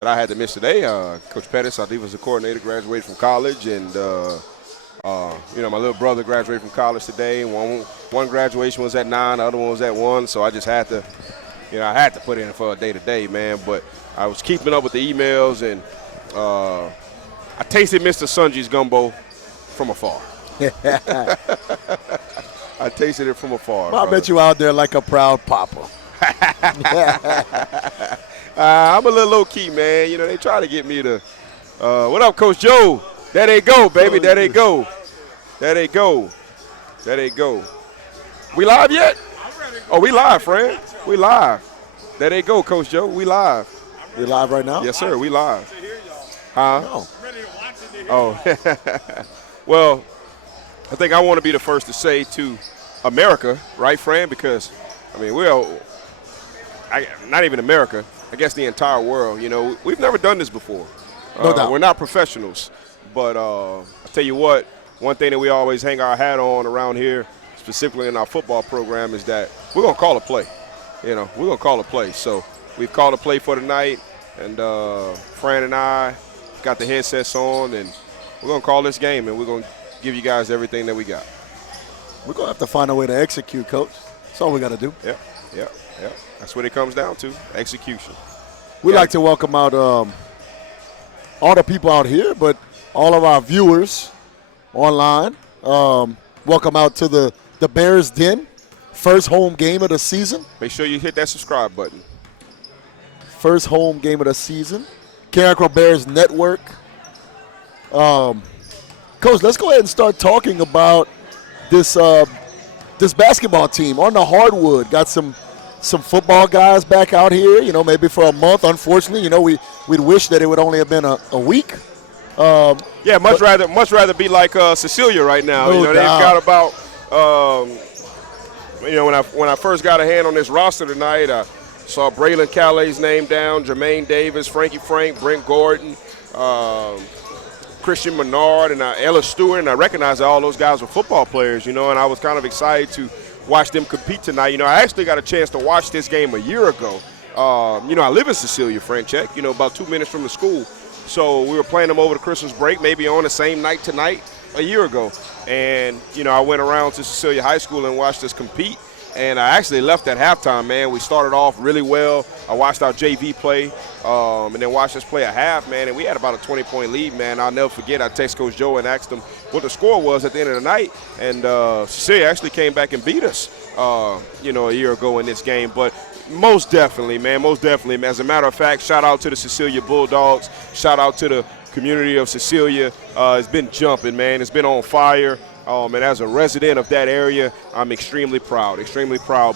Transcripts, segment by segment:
that I had to miss today. Coach Pettis, our defensive coordinator, graduated from college, and my little brother graduated from college today. One graduation was at 9, the other one was at 1, so I just had to, I had to put in for a day-to-day, man. But I was keeping up with the emails, and I tasted Mr. Sunji's gumbo from afar. I tasted it from afar. Well, I bet you out there like a proud papa. I'm a little low-key, man. They try to get me to what up, Coach Joe? There they go, baby. There they go. There they go. There they go. We live yet? Oh, we live, friend. We live. There they go, Coach Joe. We live. We live right now? Yes, sir. We live. Huh? Oh. Well, I think I want to be the first to say to America, right, friend? Because, not even America, I guess the entire world, we've never done this before. No doubt. We're not professionals. But I'll tell you what, one thing that we always hang our hat on around here, specifically in our football program, is that we're going to call a play. We're going to call a play. So we've called a play for tonight, and Fran and I got the headsets on, and we're going to call this game, and we're going to give you guys everything that we got. We're going to have to find a way to execute, Coach. That's all we got to do. Yeah. That's what it comes down to, execution. We'd like to welcome out all the people out here, but all of our viewers online. Welcome out to the Bears Den, first home game of the season. Make sure you hit that subscribe button. First home game of the season. Carencro Bears Network. Coach, let's go ahead and start talking about this basketball team on the hardwood. Got some football guys back out here, maybe for a month. Unfortunately, we'd wish that it would only have been a week. Much rather be like Cecilia right now. No they've got about when I first got a hand on this roster tonight, I saw Braylon Calais' name down, Jermaine Davis, Frankie Frank, Brent Gordon, Christian Menard, and Ella Stewart, and I recognized that all those guys were football players, and I was kind of excited to watch them compete tonight. I actually got a chance to watch this game a year ago. I live in Cecilia, Franchek, about 2 minutes from the school. So we were playing them over the Christmas break, maybe on the same night tonight a year ago. And, I went around to Cecilia High School and watched us compete. And I actually left at halftime, man. We started off really well. I watched our JV play and then watched us play a half, man. And we had about a 20-point lead, man. I'll never forget. I texted Coach Joe and asked him what the score was at the end of the night. And Cecilia actually came back and beat us, a year ago in this game. But most definitely, man, As a matter of fact, shout out to the Cecilia Bulldogs. Shout out to the community of Cecilia. It's been jumping, man. It's been on fire. And as a resident of that area, I'm extremely proud.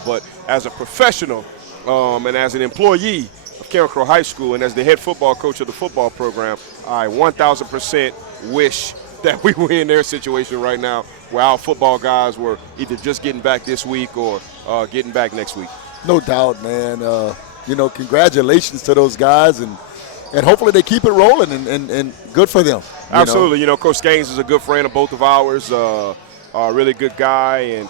But as a professional and as an employee of Carencro High School and as the head football coach of the football program, I 1,000% wish that we were in their situation right now where our football guys were either just getting back this week or getting back next week. No doubt, man. Congratulations to those guys, and hopefully they keep it rolling, and good for them. Absolutely. Coach Gaines is a good friend of both of ours, a really good guy, and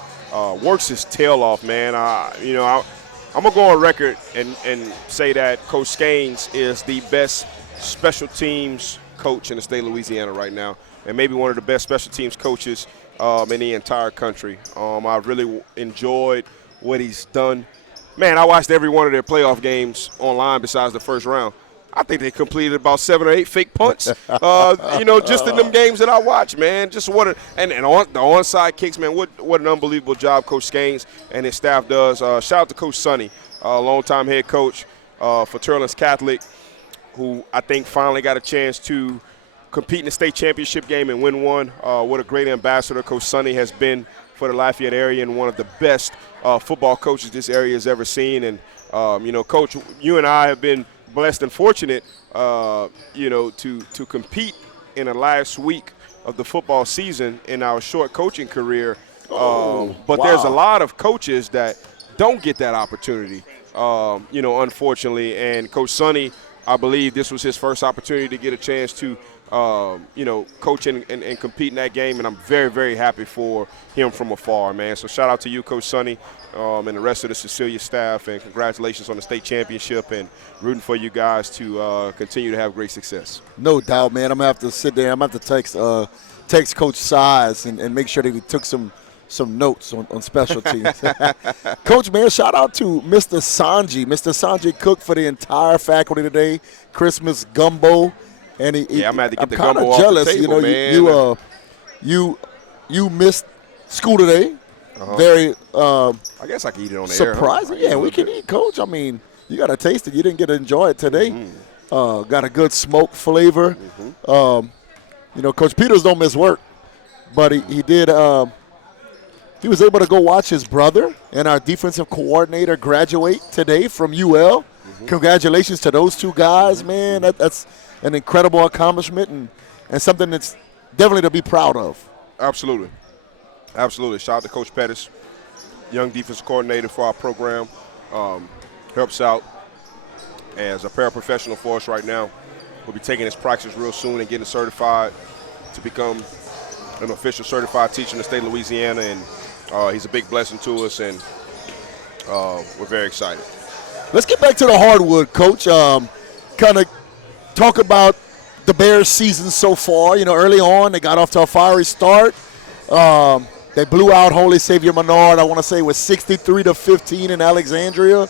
works his tail off, man. I'm going to go on record and say that Coach Gaines is the best special teams coach in the state of Louisiana right now, and maybe one of the best special teams coaches in the entire country. I've really enjoyed what he's done. Man, I watched every one of their playoff games online besides the first round. I think they completed about 7 or 8 fake punts, just in them games that I watch, man. Just the onside kicks, man. What an unbelievable job Coach Gaines and his staff does. Shout out to Coach Sonny, longtime head coach for Turlands Catholic, who I think finally got a chance to compete in the state championship game and win one. What a great ambassador Coach Sonny has been for the Lafayette area and one of the best football coaches this area has ever seen. And, Coach, you and I have been blessed and fortunate, to compete in the last week of the football season in our short coaching career. But there's a lot of coaches that don't get that opportunity, unfortunately. And Coach Sonny I believe this was his first opportunity to get a chance to, coach and compete in that game, and I'm very, very happy for him from afar, man. So shout out to you, Coach Sonny, and the rest of the Cecilia staff, and congratulations on the state championship, and rooting for you guys to continue to have great success. No doubt, man. I'm going to have to sit there. I'm going to have to text Coach Size and make sure that he took some notes on special teams. Coach, man, shout out to Mr. Sanji. Mr. Sanji cooked for the entire faculty today, Christmas gumbo. And I'm going to have to get the kinda gumbo jealous. off the table, man. You missed school today. Very I guess I can eat it on the air. Surprising. Yeah, we can eat, Coach. I mean, you got to taste it. You didn't get to enjoy it today. Got a good smoke flavor. Coach Peters don't miss work, but he did. He was able to go watch his brother and our defensive coordinator graduate today from UL. Congratulations to those two guys, man. That's an incredible accomplishment and something that's definitely to be proud of. Absolutely. Shout out to Coach Pettis, young defensive coordinator for our program. Helps out as a paraprofessional for us right now. We'll be taking his practice real soon and getting certified to become an official certified teacher in the state of Louisiana, and he's a big blessing to us, and we're very excited. Let's get back to the hardwood, Coach. Kind of talk about the Bears' season so far. Early on, they got off to a fiery start. They blew out Holy Savior Menard, I want to say it was 63-15 in Alexandria.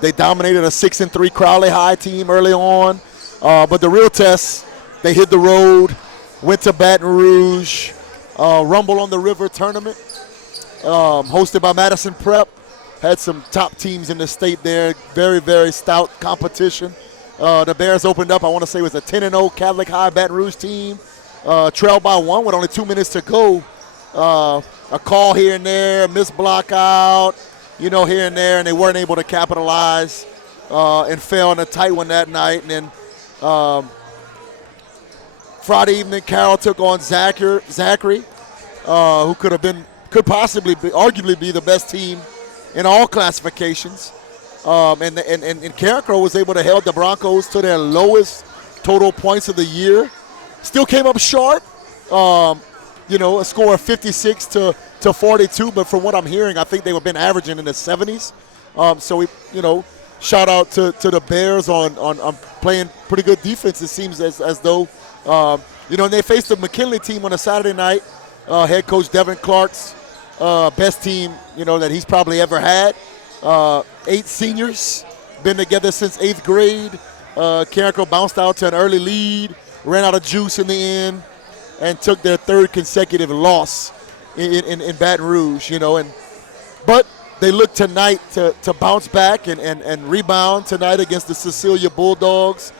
They dominated a 6-3 Crowley High team early on. But the real test, they hit the road, went to Baton Rouge, Rumble on the River tournament, hosted by Madison Prep. Had some top teams in the state there. Very, very stout competition. The Bears opened up, I want to say it was a 10-0 Catholic High Baton Rouge team. Trailed by 1 with only 2 minutes to go. A call here and there, missed block out, here and there, and they weren't able to capitalize and fell in a tight one that night. And then Friday evening, Carroll took on Zachary, who could possibly arguably be the best team in all classifications. And Carencro was able to hold the Broncos to their lowest total points of the year. Still came up short, a score of 56-42. But from what I'm hearing, I think they have been averaging in the 70s. Shout out to the Bears on playing pretty good defense. It seems as though, and they faced the McKinley team on a Saturday night. Head coach Devin Clark's best team, that he's probably ever had. 8 seniors, been together since 8th grade. Carencro bounced out to an early lead, ran out of juice in the end, and took their 3rd consecutive loss in Baton Rouge, but they look tonight to bounce back and rebound tonight against the Cecilia Bulldogs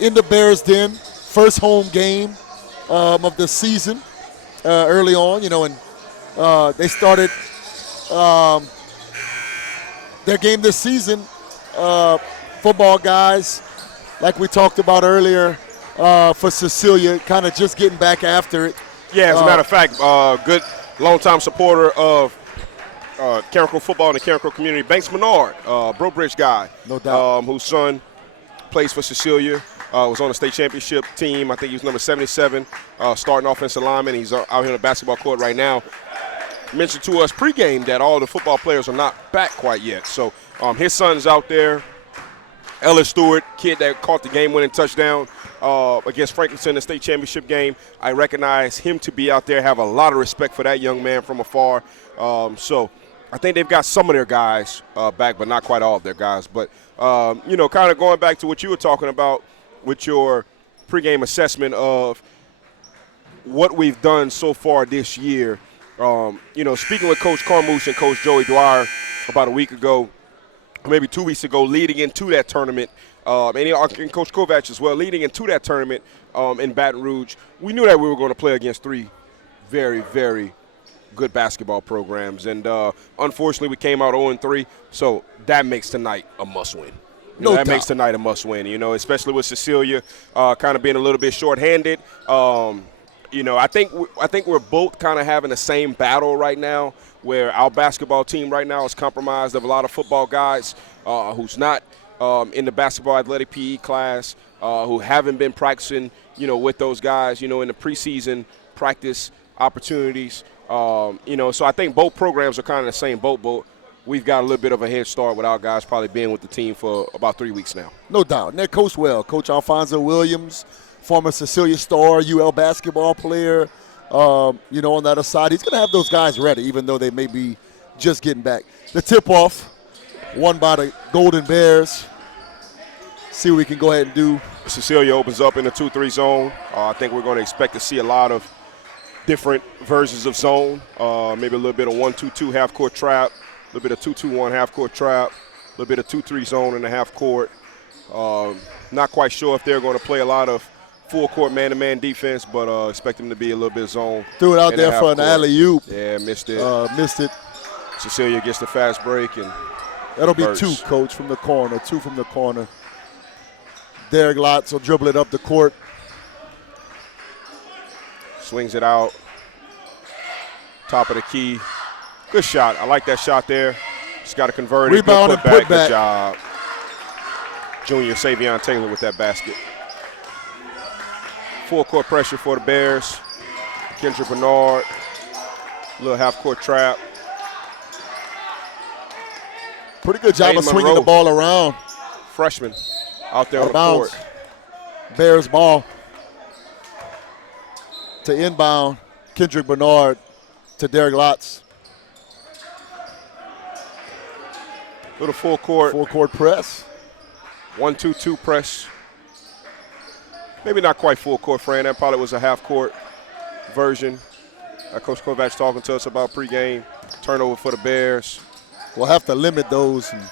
in the Bears' Den. First home game of the season early on, and they started their game this season. Football guys, like we talked about earlier, for Cecilia, kind of just getting back after it. Yeah, as a matter of fact, good longtime supporter of Carencro football in the Carencro community, Banks Menard, Brobridge guy, no doubt, whose son plays for Cecilia, was on the state championship team. I think he was number 77, starting offensive lineman. He's out here on the basketball court right now. Mentioned to us pregame that all the football players are not back quite yet. So his son's out there. Ellis Stewart, kid that caught the game-winning touchdown against Franklinton in the state championship game. I recognize him to be out there, have a lot of respect for that young man from afar. So I think they've got some of their guys back, but not quite all of their guys. But, kind of going back to what you were talking about with your pregame assessment of what we've done so far this year, speaking with Coach Carmouche and Coach Joey Dwyer about a week ago, maybe 2 weeks ago, leading into that tournament, and Coach Kovac as well, leading into that tournament in Baton Rouge, we knew that we were going to play against 3 very, very good basketball programs. And unfortunately, we came out 0-3, so that makes tonight a must-win. That makes tonight a must-win, especially with Cecilia kind of being a little bit shorthanded. I think we're both kind of having the same battle right now, where our basketball team right now is compromised of a lot of football guys who's not in the basketball athletic PE class who haven't been practicing, with those guys, in the preseason practice opportunities. So I think both programs are kind of the same boat, but we've got a little bit of a head start with our guys probably being with the team for about 3 weeks now. No doubt. And they're coached well. Coach Alfonso Williams, former Cecilia star, UL basketball player, on the other side. He's going to have those guys ready, even though they may be just getting back. The tip-off, won by the Golden Bears. See what we can go ahead and do. Cecilia opens up in the 2-3 zone. I think we're going to expect to see a lot of different versions of zone, maybe a little bit of 1-2-2 half-court trap, a little bit of 2-2-1 half-court trap, a little bit of 2-3 zone in the half-court. Not quite sure if they're going to play a lot of full-court man-to-man defense, but expect them to be a little bit zone. Threw it out there for an alley-oop. Yeah, missed it. Cecilia gets the fast break. And that'll be 2, Coach, from the corner, 2 from the corner. Derek Lotz will dribble it up the court. Swings it out. Top of the key. Good shot. I like that shot there. Just got to convert it. Rebound Good and put back. Good job. Junior Savion Taylor with that basket. Full court pressure for the Bears. Kendrick Bernard. Little half court trap. Pretty good job of swinging the ball around. Freshman out there on the court. Bears ball. To inbound, Kendrick Bernard to Derek Lotz. Little full court. Full court press. 1-2-2 press. Maybe not quite full court, Fran. That probably was a half court version. Coach Kovacs talking to us about pregame. Turnover for the Bears. We'll have to limit those and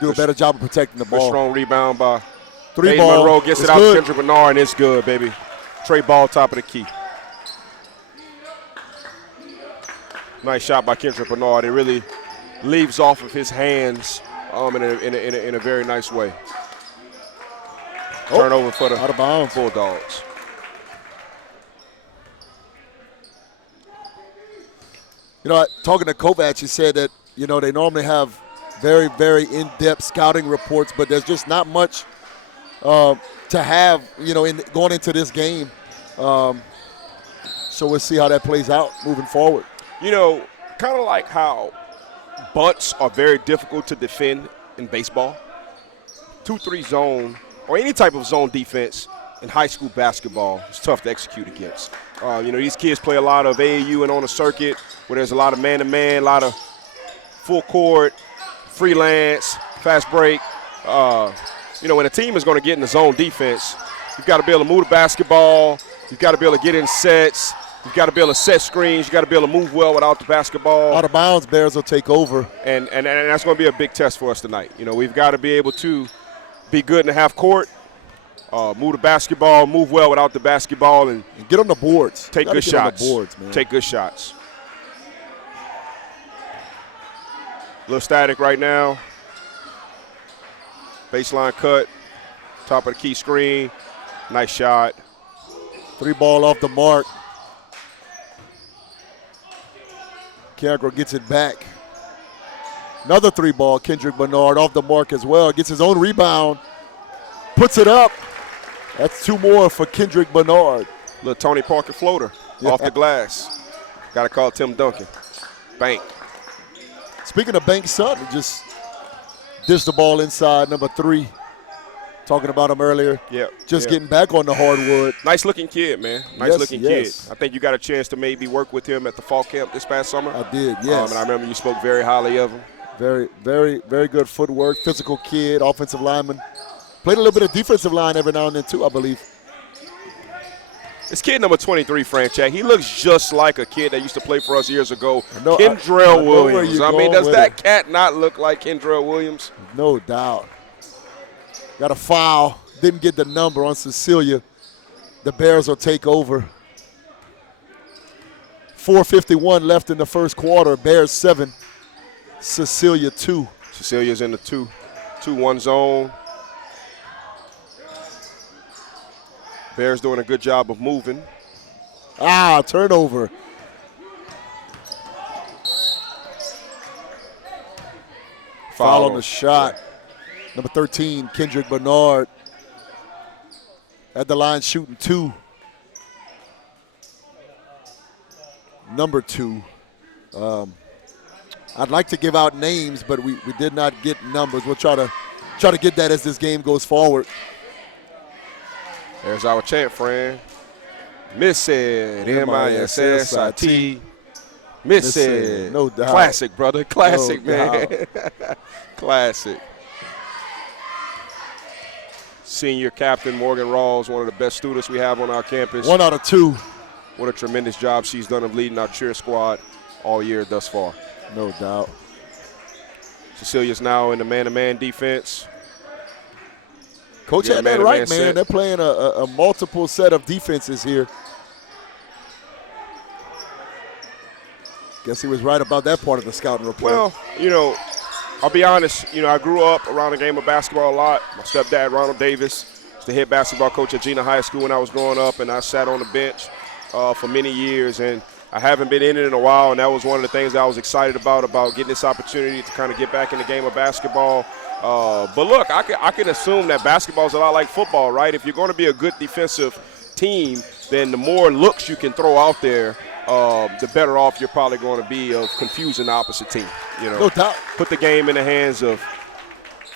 do a better job of protecting the ball. Good strong rebound by 3 Hayden ball. Monroe. Gets it out to Kendrick Bernard, and it's good, baby. Trey Ball, top of the key. Nice shot by Kendrick Bernard. It really leaves off of his hands in a very nice way. Turnover for the out of bounds. Bulldogs. Talking to Kovacs, he said that, they normally have very, very in-depth scouting reports, but there's just not much to have, going into this game. So we'll see how that plays out moving forward. Kind of like how bunts are very difficult to defend in baseball. 2-3 zone or any type of zone defense in high school basketball is tough to execute against. These kids play a lot of AAU and on the circuit where there's a lot of man-to-man, a lot of full court, freelance, fast break. When a team is going to get in the zone defense, you've got to be able to move the basketball. You've got to be able to get in sets. You've got to be able to set screens. You've got to be able to move well without the basketball. Out of bounds, Bears will take over. And that's going to be a big test for us tonight. We've got to be able to be good in the half court, move the basketball, move well without the basketball, and get on the boards. Take good shots. On the boards, man. Take good shots. A little static right now. Baseline cut. Top of the key screen. Nice shot. 3 ball off the mark. Carencro gets it back. Another 3 ball. Kendrick Bernard off the mark as well. Gets his own rebound. Puts it up. That's 2 more for Kendrick Bernard. Little Tony Parker floater off the glass. Got to call Tim Duncan. Bank. Speaking of Bank Sutton, just dished the ball inside, number 3. Talking about him earlier. Yeah. Getting back on the hardwood. Nice looking kid, man. Nice looking kid. I think you got a chance to maybe work with him at the fall camp this past summer. I did, yes. And I remember you spoke very highly of him. Very, very, very good footwork, physical kid, offensive lineman. Played a little bit of defensive line every now and then too, I believe. This kid number 23, Franchak, he looks just like a kid that used to play for us years ago, Kendrell Williams. Does that cat not look like Kendrell Williams? No doubt. Got a foul. Didn't get the number on Cecilia. The Bears will take over. 4:51 left in the first quarter. Bears 7, Cecilia 2. Cecilia's in the 2-1 zone. Bears doing a good job of moving. Turnover. Foul on the shot. Yeah. Number 13, Kendrick Bernard, at the line shooting 2. Number 2. I'd like to give out names, but we did not get numbers. We'll try to get that as this game goes forward. There's our chant, friend. Miss it, M-I-S-S-I-T. Miss it. No doubt. Classic, brother. Classic, no man. Classic. Senior captain Morgan Rawls, one of the best students we have on our campus. 1 out of 2. What a tremendous job she's done of leading our cheer squad all year thus far. No doubt. Cecilia's now in the man-to-man defense. Coach had that right, man. They're playing a multiple set of defenses here. Guess he was right about that part of the scouting report. Well, you know, I'll be honest. You know, I grew up around the game of basketball a lot. My stepdad, Ronald Davis, was the head basketball coach at Gina High School when I was growing up, and I sat on the bench for many years. And I haven't been in it in a while, and that was one of the things I was excited about getting this opportunity to kind of get back in the game of basketball. But look, I can assume that basketball is a lot like football, right? If you're going to be a good defensive team, then the more looks you can throw out there, the better off you're probably going to be of confusing the opposite team. You know, no doubt. Put the game in the hands of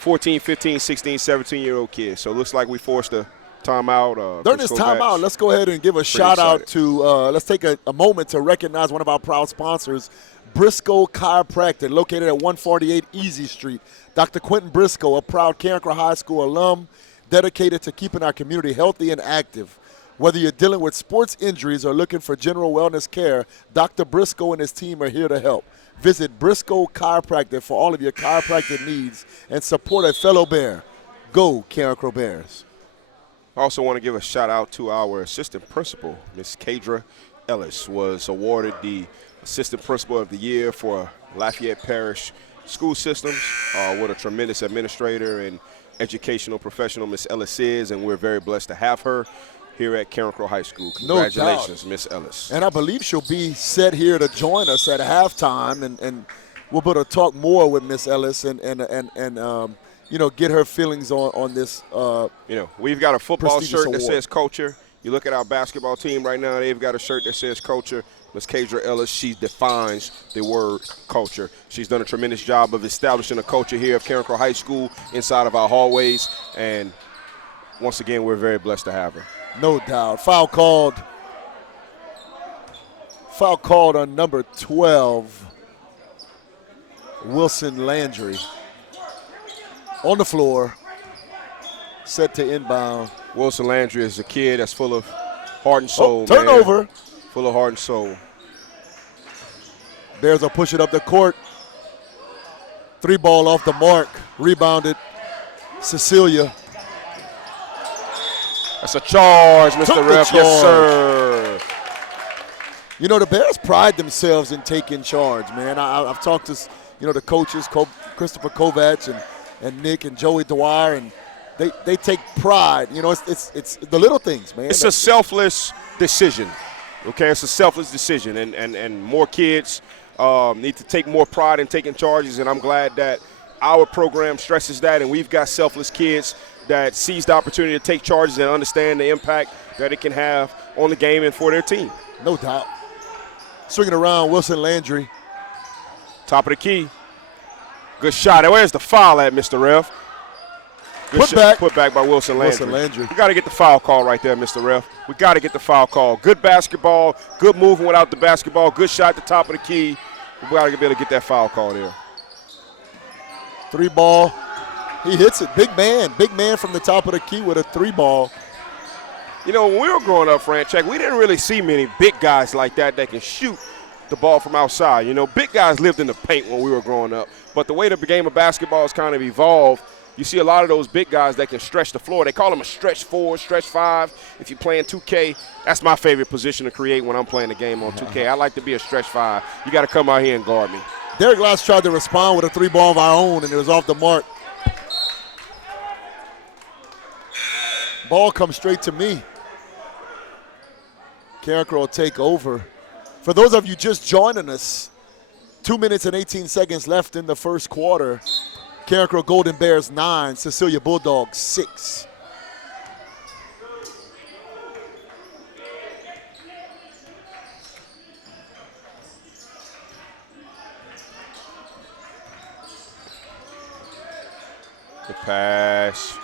14, 15, 16, 17-year-old kids. So it looks like we forced a timeout. During this timeout, let's go ahead and give a shout out to, let's take a moment to recognize one of our proud sponsors, Briscoe Chiropractic, located at 148 Easy Street. Dr. Quentin Briscoe, a proud Carencro High School alum, dedicated to keeping our community healthy and active. Whether you're dealing with sports injuries or looking for general wellness care, Dr. Briscoe and his team are here to help. Visit Briscoe Chiropractic for all of your chiropractic needs and support a fellow Bear. Go Carencro Bears. I also want to give a shout out to our assistant principal, Miss Kadra Ellis, was awarded the assistant principal of the year for Lafayette Parish School Systems. What a tremendous administrator and educational professional Miss Ellis is, and we're very blessed to have her here at Carencro High School. Congratulations, Miss Ellis. And I believe she'll be set here to join us at halftime, and we'll be able to talk more with Miss Ellis and you know, get her feelings on this. You know, we've got a football shirt that award. says culture. You look at our basketball team right now, they've got a shirt that says culture. Miss Kadra Ellis, she defines the word culture. She's done a tremendous job of establishing a culture here at Carencro High School inside of our hallways, and once again, we're very blessed to have her. No doubt. Foul called on number 12, Wilson Landry. On the floor, set to inbound. Wilson Landry is a kid that's full of heart and soul. Turnover. Man. Full of heart and soul. Bears will push it up the court. 3 ball off the mark. Rebounded. Cecilia. That's a charge, Mr. Ref. Charge. Yes, sir. You know, the Bears pride themselves in taking charge, man. I've talked to, you know, the coaches, Christopher Kovacs and Nick and Joey Dwyer, and they take pride. You know, it's the little things, man. It's a selfless decision. Okay, it's a selfless decision, and more kids need to take more pride in taking charges, and I'm glad that our program stresses that, and we've got selfless kids that seize the opportunity to take charges and understand the impact that it can have on the game and for their team. No doubt. Swinging around, Wilson Landry. Top of the key. Good shot. Where's the foul at, Mr. Ref? Put back by Wilson Landry. We got to get the foul call right there, Mr. Ref. We got to get the foul call. Good basketball, good movement without the basketball, good shot at the top of the key. We got to be able to get that foul call there. 3 ball. He hits it. Big man from the top of the key with a 3 ball. You know, when we were growing up, Franchek, we didn't really see many big guys like that can shoot the ball from outside. You know, big guys lived in the paint when we were growing up. But the way the game of basketball has kind of evolved, you see a lot of those big guys that can stretch the floor. They call them a stretch 4, stretch 5. If you're playing 2K, that's my favorite position to create when I'm playing the game on 2K. I like to be a stretch 5. You got to come out here and guard me. Derek Glass tried to respond with a 3 ball of our own, and it was off the mark. Ball comes straight to me. Carencro will take over. For those of you just joining us, 2 minutes and 18 seconds left in the first quarter. Carencro Golden Bears 9, Cecilia Bulldogs 6. The pass.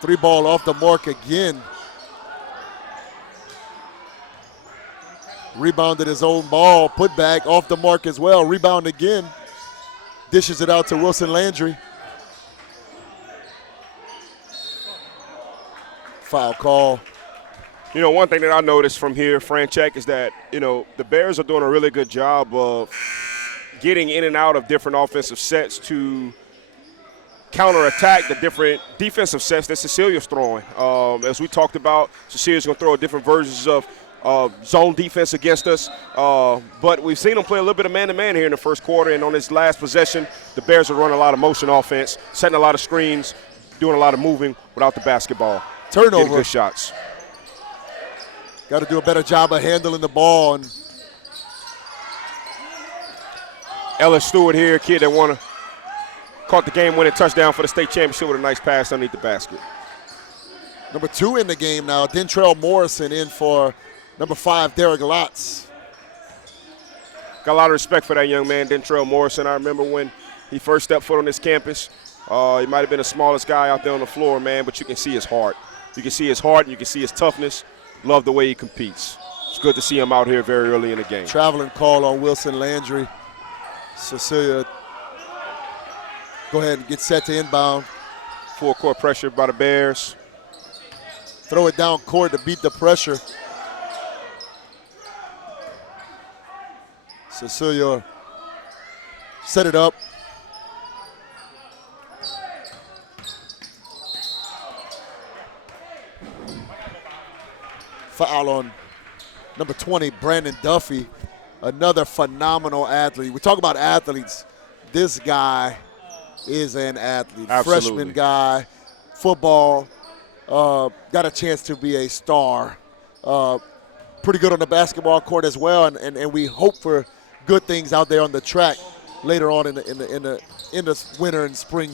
3 ball off the mark again. Rebounded his own ball, put back off the mark as well. Rebound again. Dishes it out to Wilson Landry. Foul call. You know, one thing that I noticed from here, Franchek, is that, you know, the Bears are doing a really good job of getting in and out of different offensive sets to counterattack the different defensive sets that Cecilia's throwing. As we talked about, Cecilia's going to throw different versions of zone defense against us. But we've seen them play a little bit of man-to-man here in the first quarter, and on this last possession, the Bears are running a lot of motion offense, setting a lot of screens, doing a lot of moving without the basketball. Turnover. Getting good shots. Got to do a better job of handling the ball. And Ellis Stewart here, a kid that caught the game-winning touchdown for the state championship with a nice pass underneath the basket. number 2 in the game now, Dentrell Morrison in for number 5, Derek Lotz. Got a lot of respect for that young man, Dentrell Morrison. I remember when he first stepped foot on this campus. He might have been the smallest guy out there on the floor, man, but you can see his heart. You can see his heart and you can see his toughness. Love the way he competes. It's good to see him out here very early in the game. Traveling call on Wilson Landry. Cecilia, go ahead and get set to inbound. Full court pressure by the Bears. Throw it down court to beat the pressure. Cecilia set it up. Foul on number 20, Brandon Duffy, another phenomenal athlete. We talk about athletes. This guy is an athlete. Absolutely. Freshman guy, football, got a chance to be a star. Pretty good on the basketball court as well, and we hope for good things out there on the track later on in the winter and spring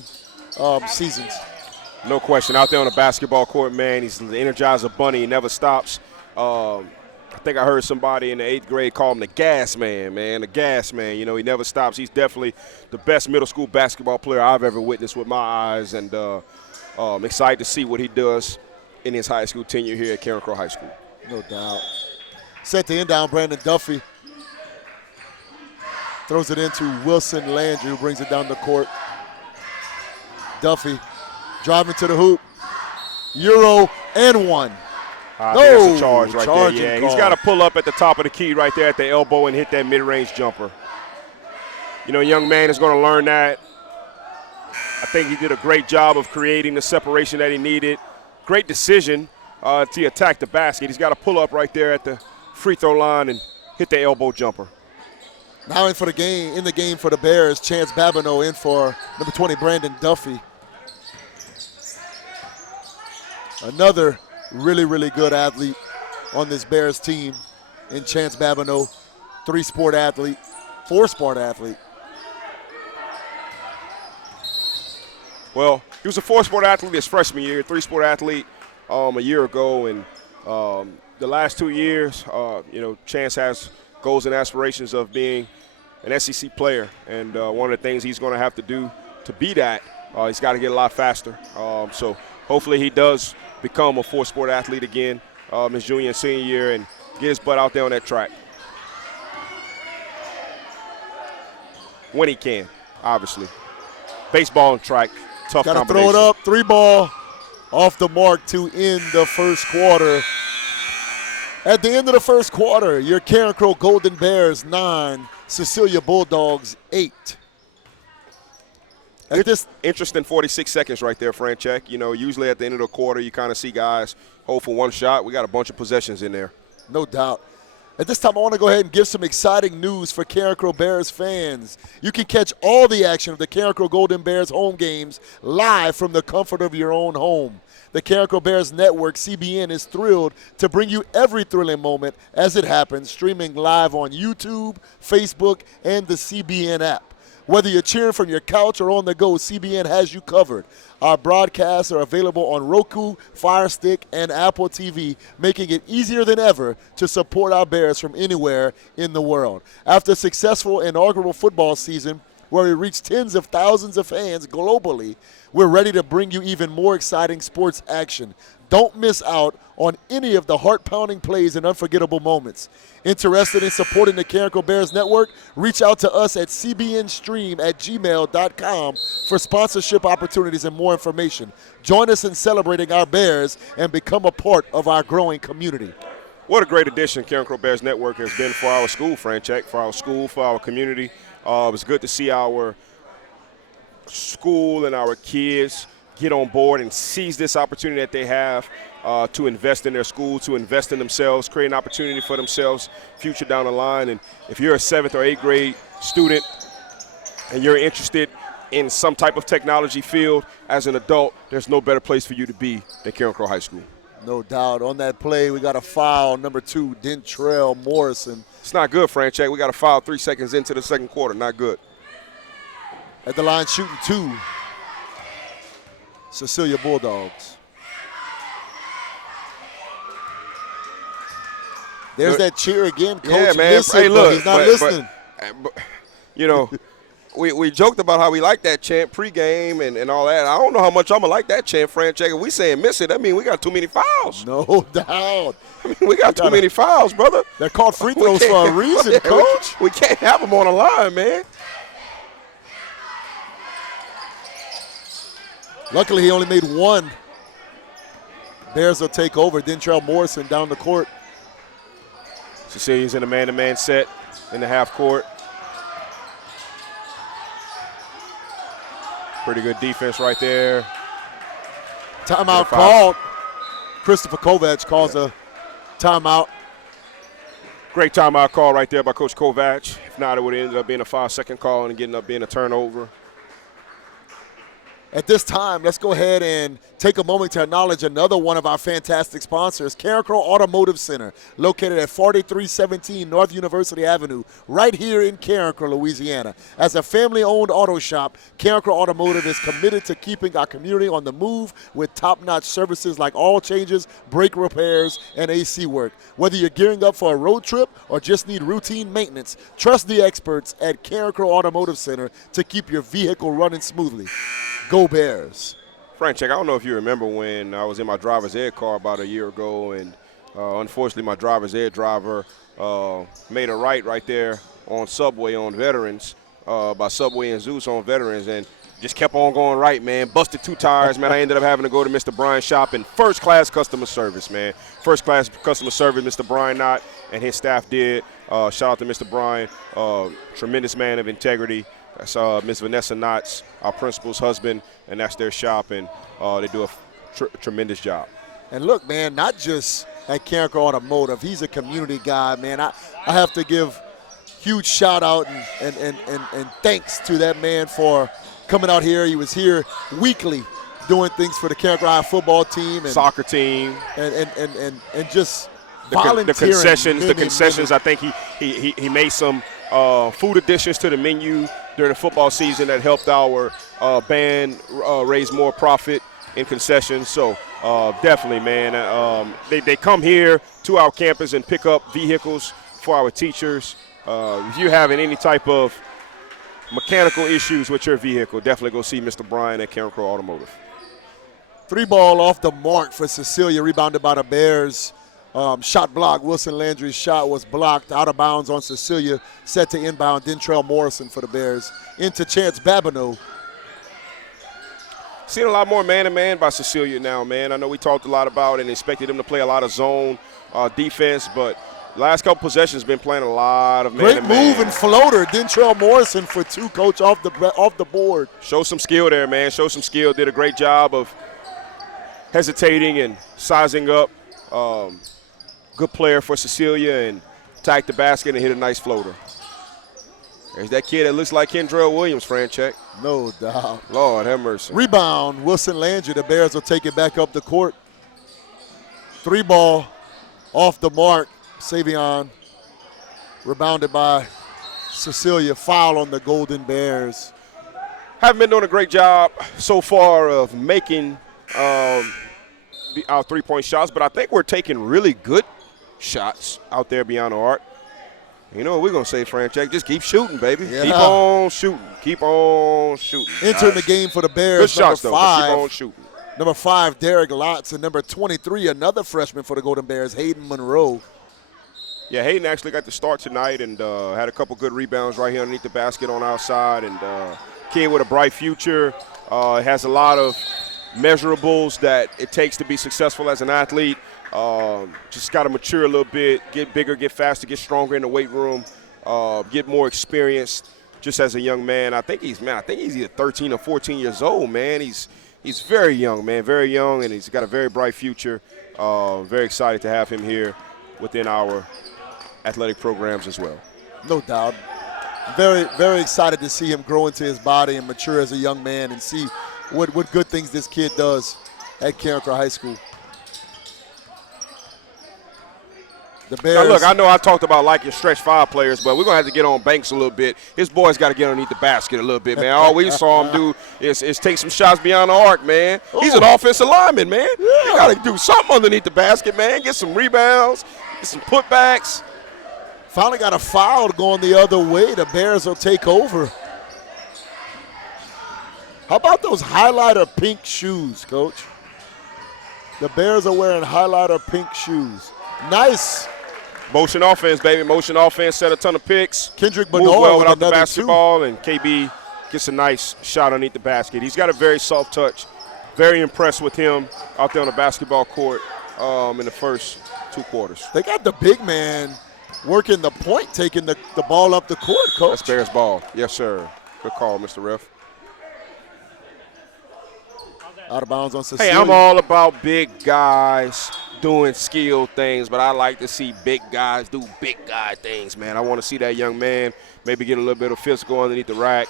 seasons. No question. Out there on the basketball court, man, he's the Energizer Bunny. He never stops. I think I heard somebody in the 8th grade call him the gas man, man, the gas man. You know, he never stops. He's definitely the best middle school basketball player I've ever witnessed with my eyes, and I'm excited to see what he does in his high school tenure here at Carencro High School. No doubt. Set the inbound, Brandon Duffy. Throws it into Wilson Landry, who brings it down the court. Duffy driving to the hoop. Euro and one. I think that's a charge right there. Yeah, call. he's got to pull up at the top of the key right there at the elbow and hit that mid-range jumper. You know, a young man is going to learn that. I think he did a great job of creating the separation that he needed. Great decision to attack the basket. He's got to pull up right there at the free throw line and hit the elbow jumper. Now in the game for the Bears, Chance Babineau in for number 20, Brandon Duffy. Another really, really good athlete on this Bears team in Chance Babineau, 3-sport athlete, 4-sport athlete. Well, he was a 4-sport athlete his freshman year, 3-sport athlete a year ago, and the last 2 years, you know, Chance has goals and aspirations of being an SEC player, and one of the things he's going to have to do to be that, he's got to get a lot faster. So hopefully he does become a 4-sport athlete again his junior and senior year and get his butt out there on that track. When he can, obviously. Baseball and track, tough Got to combination. throw it up, 3 ball off the mark to end the first quarter. At the end of the first quarter, your Carencro Golden Bears 9, Cecilia Bulldogs 8. Interesting 46 seconds right there, Franchek. You know, usually at the end of the quarter, you kind of see guys hold for one shot. We got a bunch of possessions in there. No doubt. At this time, I want to go ahead and give some exciting news for Carencro Bears fans. You can catch all the action of the Carencro Golden Bears home games live from the comfort of your own home. The Carencro Bears Network, CBN, is thrilled to bring you every thrilling moment as it happens, streaming live on YouTube, Facebook, and the CBN app. Whether you're cheering from your couch or on the go, CBN has you covered. Our broadcasts are available on Roku, Fire Stick, and Apple TV, making it easier than ever to support our Bears from anywhere in the world. After a successful inaugural football season, where we reached tens of thousands of fans globally, we're ready to bring you even more exciting sports action. Don't miss out on any of the heart-pounding plays and unforgettable moments. Interested in supporting the Carencro Bears Network? Reach out to us at cbnstream@gmail.com for sponsorship opportunities and more information. Join us in celebrating our Bears and become a part of our growing community. What a great addition Carencro Bears Network has been for our school, Franchek, for our school, for our community. It was good to see our school and our kids get on board and seize this opportunity that they have to invest in their school, to invest in themselves, create an opportunity for themselves future down the line. And if you're a 7th or 8th grade student and you're interested in some type of technology field as an adult, there's no better place for you to be than Carencro High School. No doubt. On that play, we got a foul, number 2, Dentrell Morrison. It's not good, Franchek. We got a foul 3 seconds into the second quarter. Not good. At the line shooting 2, Cecilia Bulldogs. There's that cheer again, Coach. Yeah, man. Listen, hey, look, he's not listening. But, you know, we joked about how we like that chant pregame and all that. I don't know how much I'm going to like that chant, Franchek. If we saying miss it, that means we got too many fouls. No doubt. I mean, we got too many fouls, brother. They're called free throws for a reason, Coach. We can't have them on the line, man. Luckily, he only made one. Bears will take over. Dentrell Morrison down the court. Cecilia's in a man-to-man set in the half court. Pretty good defense right there. Timeout called. Christopher Kovac calls a timeout. Great timeout call right there by Coach Kovac. If not, it would have ended up being a 5-second call and getting up being a turnover. At this time, let's go ahead and take a moment to acknowledge another one of our fantastic sponsors, Carencro Automotive Center, located at 4317 North University Avenue, right here in Carencro, Louisiana. As a family-owned auto shop, Carencro Automotive is committed to keeping our community on the move with top-notch services like oil changes, brake repairs, and AC work. Whether you're gearing up for a road trip or just need routine maintenance, trust the experts at Carencro Automotive Center to keep your vehicle running smoothly. Go Bears. Franchek, I don't know if you remember when I was in my driver's ed car about a year ago, and unfortunately my driver's ed driver made a right there on Subway on Veterans, by Subway and Zeus on Veterans, and just kept on going right, man. Busted 2 tires, man. I ended up having to go to Mr. Brian's shop in first-class customer service, man. First-class customer service, Mr. Brian Knott and his staff did. Shout out to Mr. Brian, tremendous man of integrity. That's Ms. Vanessa Knotts, our principal's husband, and that's their shop, and they do a tremendous job. And look, man, not just at Carencro Automotive. He's a community guy, man. I have to give huge shout out and thanks to that man for coming out here. He was here weekly doing things for the Carencro High football team. And, soccer team. And just the volunteering. The concessions, I think he made some food additions to the menu during the football season that helped our band raise more profit in concessions. So definitely, man, they come here to our campus and pick up vehicles for our teachers. If you're having any type of mechanical issues with your vehicle, definitely go see Mr. Brian at Carencro Automotive. 3 ball off the mark for Cecilia, rebounded by the Bears. Shot block. Wilson Landry's shot was blocked out of bounds on Cecilia. Set to inbound. Dentrell Morrison for the Bears. Into Chance Babineau. Seen a lot more man-to-man by Cecilia now, man. I know we talked a lot about and expected them to play a lot of zone defense, but last couple possessions been playing a lot of man-to-man. Great move and floater. Dentrell Morrison for 2, Coach, off the board. Show some skill there, man. Show some skill. Did a great job of hesitating and sizing up. Good player for Cecilia, and tacked the basket and hit a nice floater. There's that kid that looks like Kendrell Williams, Franchek. No doubt. Lord have mercy. Rebound, Wilson Landry. The Bears will take it back up the court. 3 ball off the mark. Savion rebounded by Cecilia, foul on the Golden Bears. Haven't been doing a great job so far of making our three-point shots, but I think we're taking really good shots out there beyond the arc. You know what we're going to say, Franchek? Just keep shooting, baby. Yeah. Keep on shooting. Keep on shooting. Entering the game for the Bears, Good shots, though, but keep on shooting. Number 5, Derek Lotz, and number 23, another freshman for the Golden Bears, Hayden Monroe. Yeah, Hayden actually got the start tonight and had a couple good rebounds right here underneath the basket on our side. And kid with a bright future, has a lot of measurables that it takes to be successful as an athlete. Just got to mature a little bit, get bigger, get faster, get stronger in the weight room, get more experienced just as a young man. I think he's either 13 or 14 years old, man. He's very young, man, very young, and he's got a very bright future. Very excited to have him here within our athletic programs as well. No doubt. Very, very excited to see him grow into his body and mature as a young man and see what good things this kid does at Carencro High School. The Bears. Now, look, I know I talked about liking stretch five players, but we're going to have to get on Banks a little bit. His boy's got to get underneath the basket a little bit, man. All we saw him do is take some shots beyond the arc, man. He's an offensive lineman, man. Yeah. You got to do something underneath the basket, man. Get some rebounds, get some putbacks. Finally got a foul going the other way. The Bears will take over. How about those highlighter pink shoes, Coach? The Bears are wearing highlighter pink shoes. Nice. Motion offense, baby. Motion offense, set a ton of picks. Kendrick Move Bernard well with without the another basketball, and KB gets a nice shot underneath the basket. He's got a very soft touch. Very impressed with him out there on the basketball court in the first 2 quarters. They got the big man working the point, taking the ball up the court, Coach. That's Bears ball. Yes, sir. Good call, Mr. Ref. Out of bounds on Cecilia. Hey, I'm all about big guys doing skill things, but I like to see big guys do big guy things, man. I want to see that young man maybe get a little bit of physical underneath the rack.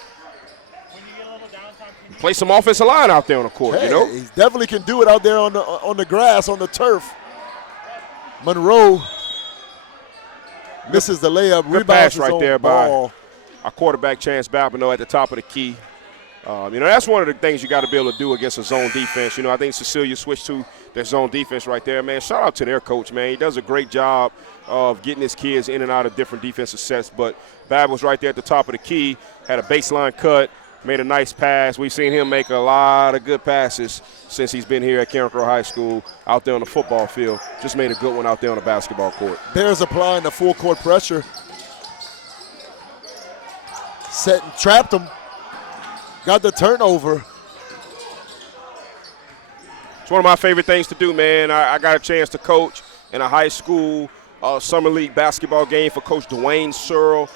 Play some offensive line out there on the court, Hey, you know? he definitely can do it out there on the grass, on the turf. Monroe misses the layup. Good Rebounds pass his right own there ball. by our quarterback, Chance Babineau, at the top of the key. That's one of the things you got to be able to do against a zone defense. I think Cecilia switched to their zone defense right there, man. Shout out to their coach, man. He does a great job of getting his kids in and out of different defensive sets. But Bab was right there at the top of the key, had a baseline cut, made a nice pass. We've seen him make a lot of good passes since he's been here at Carencro High School out there on the football field. Just made a good one out there on the basketball court. Bears applying the full court pressure. Set and trapped him. Got the turnover. It's one of my favorite things to do, man. I got a chance to coach in a high school summer league basketball game for Coach Dwayne Searle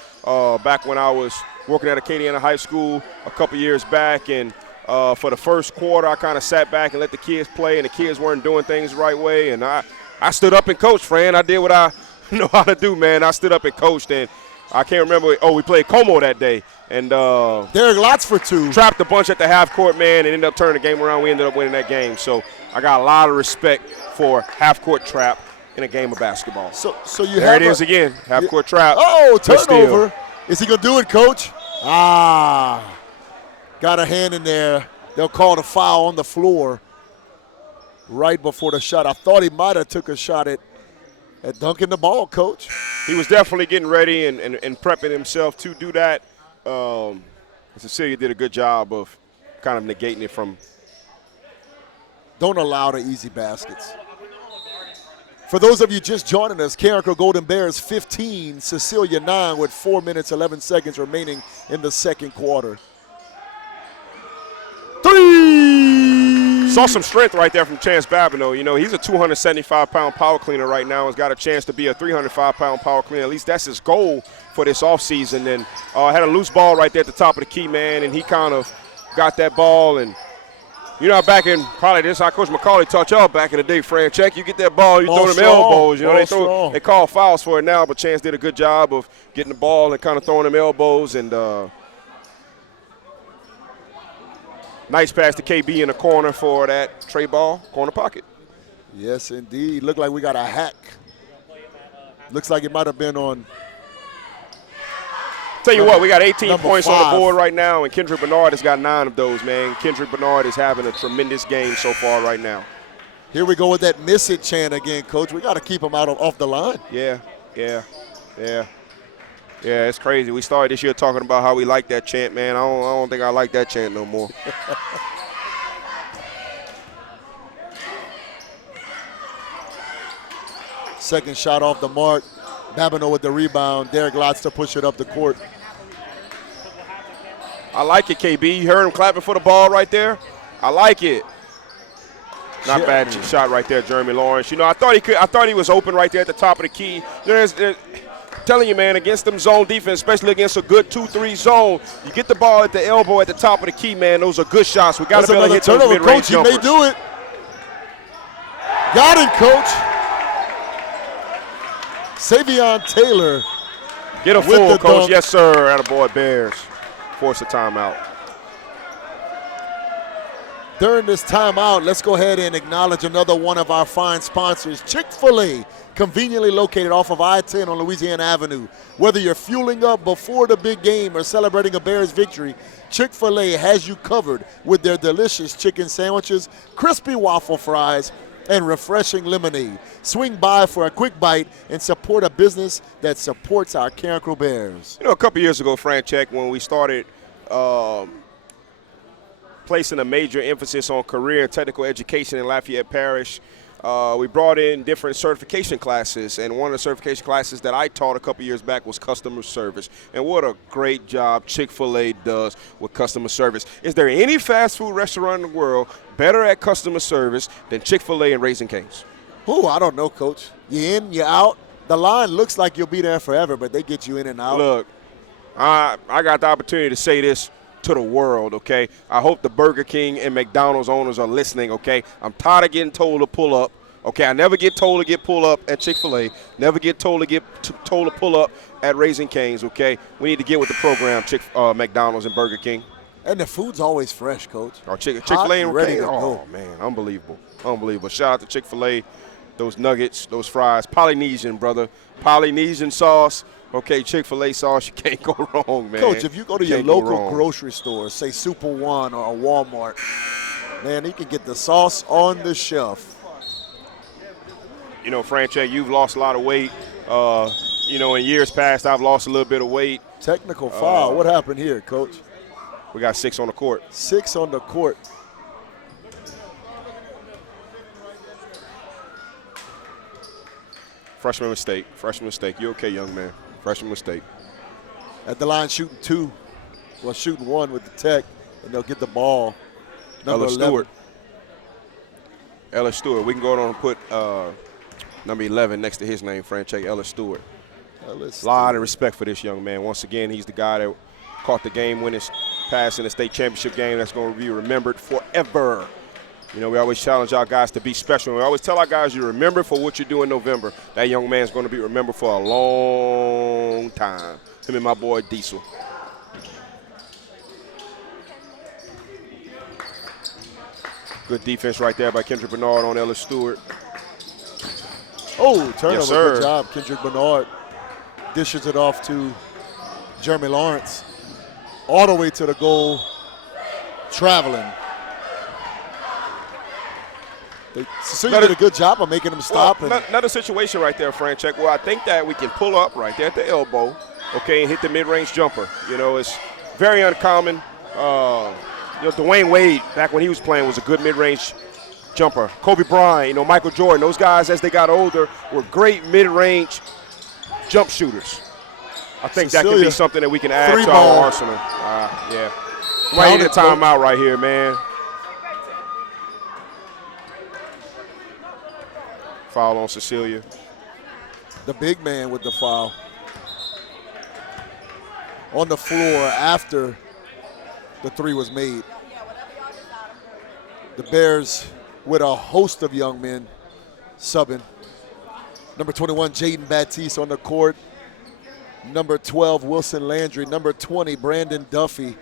back when I was working at Acadiana High School a couple years back. And for the first quarter, I kind of sat back and let the kids play, and the kids weren't doing things the right way. And I stood up and coached, Fran. I did what I know how to do, man. I stood up and coached, and I can't remember. We played Como that day. And Derek Lotz for 2. Trapped a bunch at the half court, man, and ended up turning the game around. We ended up winning that game. So I got a lot of respect for half court trap in a game of basketball. So you there have it is again, half court trap. Oh, But still. turnover. Is he going to do it, Coach? Got a hand in there. They'll call the foul on the floor right before the shot. I thought he might have took a shot at dunking the ball, Coach. He was definitely getting ready and prepping himself to do that. Cecilia did a good job of kind of negating it from. Don't allow the easy baskets. For those of you just joining us, Carencro Golden Bears 15, Cecilia 9 with 4 minutes, 11 seconds remaining in the second quarter. 3! Saw some strength right there from Chance Babineau. He's a 275-pound power cleaner right now. Has got a chance to be a 305-pound power cleaner. At least that's his goal for this offseason. And had a loose ball right there at the top of the key, man, and he kind of got that ball. And, back in probably this, how Coach McCauley taught y'all back in the day, Fran, check, you get that ball, you throw them elbows. They call fouls for it now, but Chance did a good job of getting the ball and kind of throwing them elbows. And nice pass to KB in the corner for that tray ball, corner pocket. Yes, indeed. Looked like we got a hack. Looks like it might have been on Tell you what, we got 18 Number points on 5. the board right now, and Kendrick Bernard has got 9 of those, man. Kendrick Bernard is having a tremendous game so far right now. Here we go with that miss it chant again, Coach. We got to keep him off the line. Yeah, it's crazy. We started this year talking about how we like that chant, man. I don't think I like that chant no more. Second shot off the mark. Babineau with the rebound. Derek Lotz to push it up the court. I like it, KB. You heard him clapping for the ball right there? I like it. Not bad shot right there, Jeremy Lawrence. You know, I thought he was open right there at the top of the key. Telling you, man, against them zone defense, especially against a good 2-3 zone, you get the ball at the elbow at the top of the key, man. Those are good shots. We got to be able to hit those mid-range jumpers. He may do it. Got him, Coach. Savion Taylor. Get a full, Coach. Dunk. Yes, sir. Attaboy Bears. Force a timeout. During this timeout, let's go ahead and acknowledge another one of our fine sponsors, Chick-fil-A, conveniently located off of I-10 on Louisiana Avenue. Whether you're fueling up before the big game or celebrating a Bears victory, Chick-fil-A has you covered with their delicious chicken sandwiches, crispy waffle fries, and refreshing lemonade. Swing by for a quick bite and support a business that supports our Carencro Bears. You know, a couple years ago, Franchek, when we started placing a major emphasis on career and technical education in Lafayette Parish, we brought in different certification classes, and one of the certification classes that I taught a couple years back was customer service. And what a great job Chick-fil-A does with customer service. Is there any fast food restaurant in the world better at customer service than Chick-fil-A and Raising Cane's? Oh, I don't know, Coach. You in, you out. The line looks like you'll be there forever, but they get you in and out. Look, I got the opportunity to say this to the world, okay? I hope the Burger King and McDonald's owners are listening, okay? I'm tired of getting told to pull up, okay? I never get told to pull up at Chick-fil-A. Never get told to pull up at Raising Cane's, okay? We need to get with the program, McDonald's and Burger King. And the food's always fresh, Coach. Oh, Chick-fil-A and Cane's. Oh, man, unbelievable. Unbelievable. Shout out to Chick-fil-A, those nuggets, those fries. Polynesian, brother. Polynesian sauce. Okay, Chick-fil-A sauce, you can't go wrong, man. Coach, if you go to your local grocery store, say Super One or a Walmart, man, you can get the sauce on the shelf. You know, Franchek, you've lost a lot of weight. You know, in years past, I've lost a little bit of weight. Technical foul. What happened here, Coach? We got 6 on the court. 6 on the court. Freshman mistake. Freshman mistake. You okay, young man? Freshman mistake. At the line shooting 2. Well, shooting 1 with the tech, and they'll get the ball. Number 11. Ellis Stewart. We can go on and put number 11 next to his name, Franchek Ellis Stewart. A lot of respect for this young man. Once again, he's the guy that caught the game-winning pass in the state championship game that's going to be remembered forever. You know, we always challenge our guys to be special. We always tell our guys, you remember for what you do in November. That young man's going to be remembered for a long time. Him and my boy Diesel. Good defense right there by Kendrick Bernard on Ellis Stewart. Oh, turnover. Yes, sir. Good job. Kendrick Bernard dishes it off to Jeremy Lawrence. All the way to the goal, traveling. Cecilia did a good job of making him stop. Well, another situation right there, Franchek. Well, I think that we can pull up right there at the elbow, okay, and hit the mid-range jumper. You know, it's very uncommon. You know, Dwayne Wade, back when he was playing, was a good mid-range jumper. Kobe Bryant, you know, Michael Jordan, those guys, as they got older, were great mid-range jump shooters. I think Cecilia, that can be something that we can add to our arsenal. Yeah. Right here, timeout right here, man. Foul on Cecilia. The big man with the foul. On the floor after the 3 was made. The Bears with a host of young men subbing. Number 21, Jaden Batiste on the court. Number 12, Wilson Landry. Number 20, Brandon Duffy.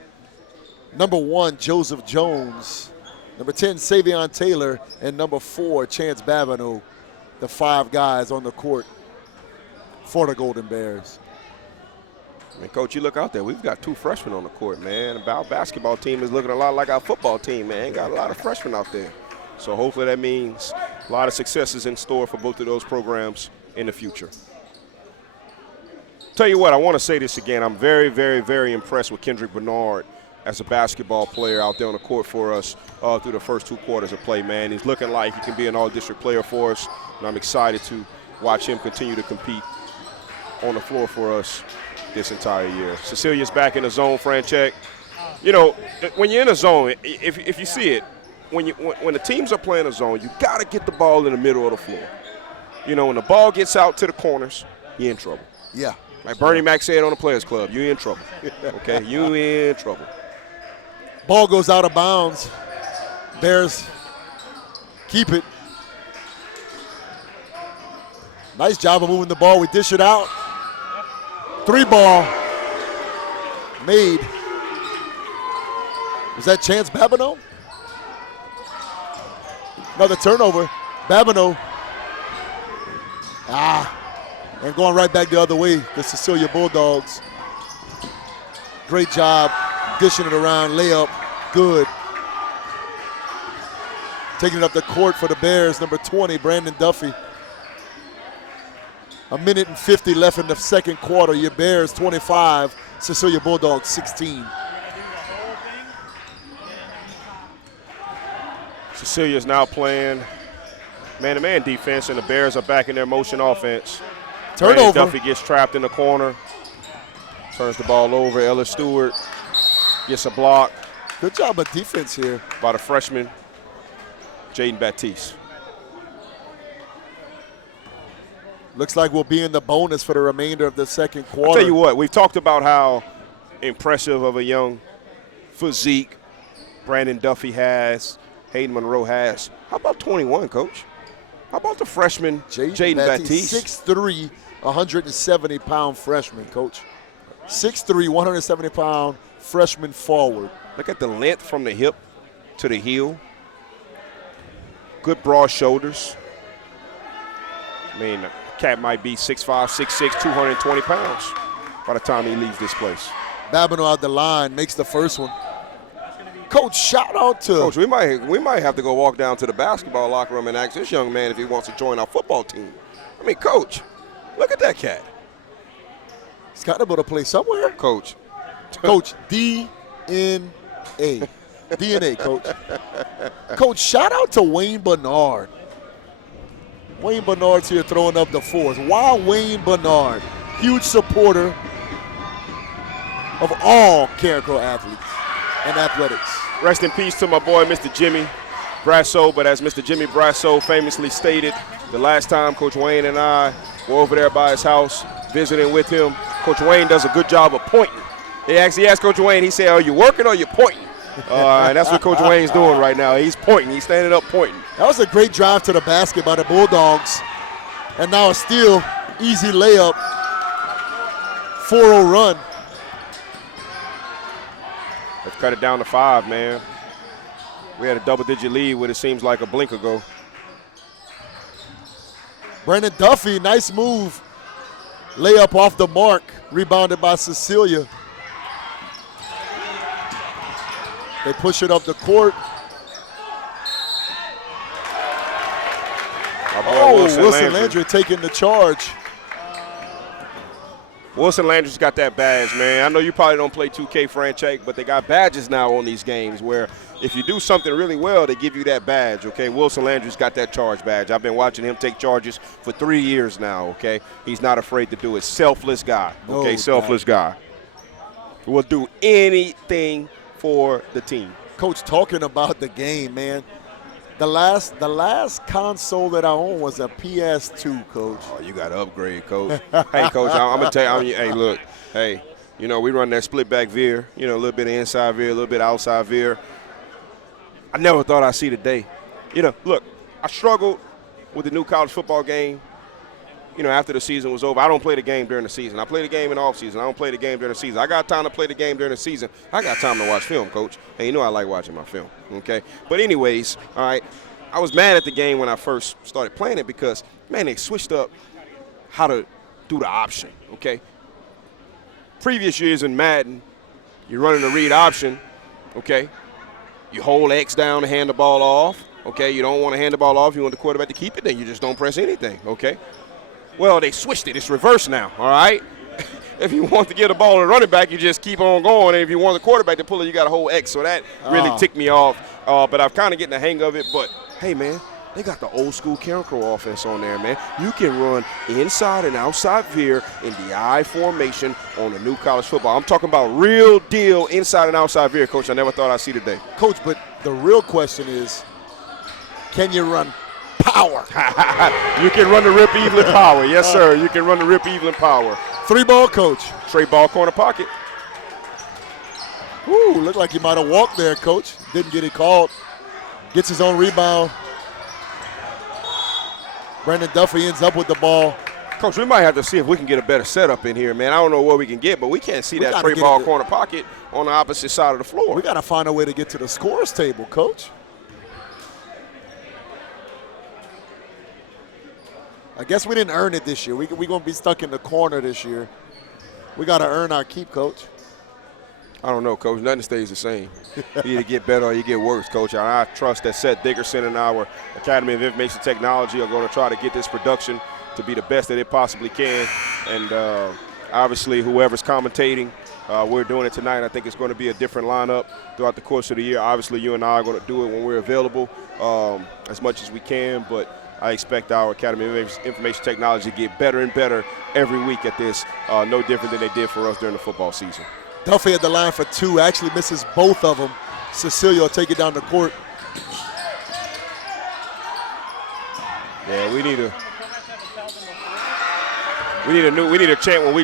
Number 1, Joseph Jones. Number 10, Savion Taylor. And number 4, Chance Babineau. The 5 guys on the court for the Golden Bears. Man, Coach, you look out there. We've got 2 freshmen on the court, man. Our basketball team is looking a lot like our football team, man. Got a lot of freshmen out there. So hopefully that means a lot of successes in store for both of those programs in the future. Tell you what, I want to say this again. I'm very, very, very impressed with Kendrick Bernard as a basketball player out there on the court for us through the first 2 quarters of play, man. He's looking like he can be an all-district player for us, and I'm excited to watch him continue to compete on the floor for us this entire year. Cecilia's back in the zone, Franchek. You know, when you're in a zone, if you see it, when the teams are playing a zone, you got to get the ball in the middle of the floor. You know, when the ball gets out to the corners, you're in trouble. Yeah. Like Bernie Mac said on the Players Club, you're in trouble. Okay, you in trouble. Ball goes out of bounds. Bears keep it. Nice job of moving the ball. We dish it out. 3 ball made. Was that Chance Babineau? Another turnover. Babineau. And going right back the other way, the Cecilia Bulldogs. Great job dishing it around, layup, good. Taking it up the court for the Bears, number 20, Brandon Duffy. 1:50 left in the second quarter. Your Bears 25, Cecilia Bulldogs 16. Cecilia's now playing man-to-man defense, and the Bears are back in their motion offense. Turnover. Duffy gets trapped in the corner, turns the ball over. Ellis Stewart gets a block. Good job of defense here by the freshman, Jaden Baptiste. Looks like we'll be in the bonus for the remainder of the second quarter. I'll tell you what, we've talked about how impressive of a young physique Brandon Duffy has, Hayden Monroe has. How about 21, Coach? How about the freshman, Jaden Baptiste? 6'3", 170-pound freshman, Coach. 6'3", 170-pound freshman forward. Look at the length from the hip to the heel. Good broad shoulders. I mean, the cat might be 6'5", 6'6", 220 pounds by the time he leaves this place. Babineau out the line, makes the first one. Coach, shout out to Coach, we might have to go walk down to the basketball locker room and ask this young man if he wants to join our football team. I mean, Coach, look at that cat. He's got to go to play somewhere. Coach. Coach, DNA. DNA, Coach. Coach, shout out to Wayne Bernard. Wayne Bernard's here throwing up the 4s. Why Wayne Bernard? Huge supporter of all Carencro athletes and athletics. Rest in peace to my boy, Mr. Jimmy Brasso. But as Mr. Jimmy Brasso famously stated, the last time Coach Wayne and I were over there by his house visiting with him, Coach Wayne does a good job of pointing. He asked Coach Wayne, he said, are you working or are you pointing? And that's what Coach Wayne's doing right now. He's pointing. He's standing up pointing. That was a great drive to the basket by the Bulldogs. And now a steal, easy layup, 4-0 run. They've cut it down to 5, man. We had a double-digit lead what it seems like a blink ago. Brandon Duffy, nice move. Layup off the mark, rebounded by Cecilia. They push it up the court. Wilson Landry taking the charge. Wilson Landry's got that badge, man. I know you probably don't play 2K, Franchek, but they got badges now on these games where if you do something really well, they give you that badge, okay? Wilson Landry's got that charge badge. I've been watching him take charges for 3 years now, okay? He's not afraid to do it. Selfless guy, okay? Selfless guy. Will do anything for the team. Coach, talking about the game, man. The last console that I owned was a PS2, Coach. Oh, you got to upgrade, Coach. Hey, Coach, I'm going to tell you, hey, look, hey, you know, we run that split back veer, you know, a little bit of inside veer, a little bit of outside veer. I never thought I'd see the day. You know, look, I struggled with the new college football game, you know, after the season was over. I don't play the game during the season. I play the game in the offseason. I don't play the game during the season. I got time to play the game during the season. I got time to watch film, Coach. And you know I like watching my film, okay? But anyways, all right, I was mad at the game when I first started playing it because, man, they switched up how to do the option, okay? previous years in Madden, you're running a read option, okay? You hold X down to hand the ball off, okay? You don't want to hand the ball off. You want the quarterback to keep it, then you just don't press anything, okay? Well, they switched it. It's reversed now, all right? If you want to get the ball to the running back, you just keep on going. And if you want the quarterback to pull it, you got to hold X. So that really ticked me off. But I've kind of getting the hang of it. But, hey, man, they got the old school Carencro offense on there, man. You can run inside and outside veer in the I formation on the new college football. I'm talking about real deal inside and outside veer, Coach. I never thought I'd see today. Coach, but the real question is, can you run power? You can run the Rip Evelyn power. Yes, sir. You can run the Rip Evelyn power. 3-ball, Coach. Straight ball, corner pocket. Ooh, looked like he might have walked there, Coach. Didn't get it called. Gets his own rebound. Brandon Duffy ends up with the ball. Coach, we might have to see if we can get a better setup in here, man. I don't know what we can get, but we can't see that straight ball, corner pocket on the opposite side of the floor. We got to find a way to get to the scores table, Coach. I guess we didn't earn it this year. We're going to be stuck in the corner this year. We got to earn our keep, Coach. I don't know, Coach. Nothing stays the same. You either get better or you get worse, Coach. And I trust that Seth Dickerson and our Academy of Information Technology are going to try to get this production to be the best that it possibly can. And obviously, whoever's commentating, we're doing it tonight. I think it's going to be a different lineup throughout the course of the year. Obviously, you and I are going to do it when we're available as much as we can. But I expect our Academy of Information Technology to get better and better every week at this, no different than they did for us during the football season. Duffy at the line for 2, actually misses both of them. Cecilia will take it down the court. Yeah, we need a chant when we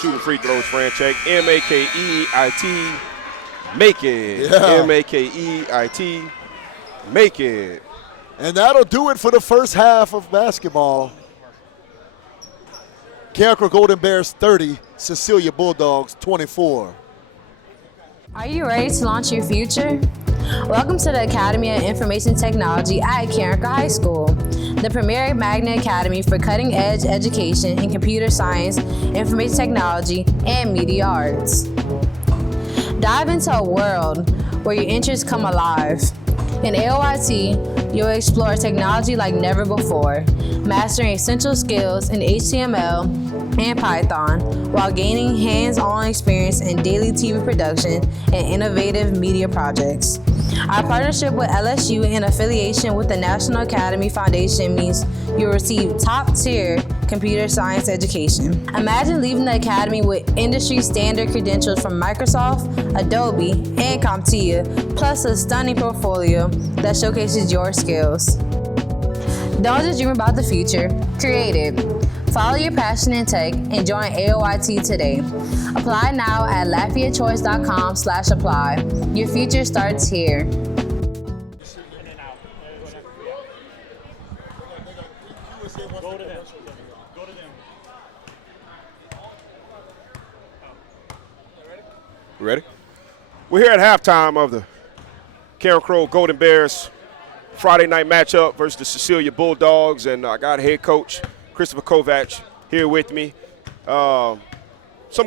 shooting free throws, Fran. Check M-A-K-E-I-T, make it. Yeah. M-A-K-E-I-T, make it. And that'll do it for the first half of basketball. Carencro Golden Bears 30, Cecilia Bulldogs 24. Are you ready to launch your future? Welcome to the Academy of Information Technology at Carencro High School, the premier magnet academy for cutting-edge education in computer science, information technology, and media arts. Dive into a world where your interests come alive. In AOIT, you'll explore technology like never before, mastering essential skills in HTML and Python while gaining hands-on experience in daily TV production and innovative media projects. Our partnership with LSU and affiliation with the National Academy Foundation means you'll receive top-tier computer science education. Imagine leaving the academy with industry-standard credentials from Microsoft, Adobe, and CompTIA, plus a stunning portfolio that showcases your skills. Don't just dream about the future, create it. Follow your passion in tech and join AOIT today. Apply now at LafayetteChoice.com/apply. Your future starts here. Ready? We're here at halftime of the Carencro Golden Bears Friday night matchup versus the Cecilia Bulldogs, and I got head coach Christopher Kovac here with me. Some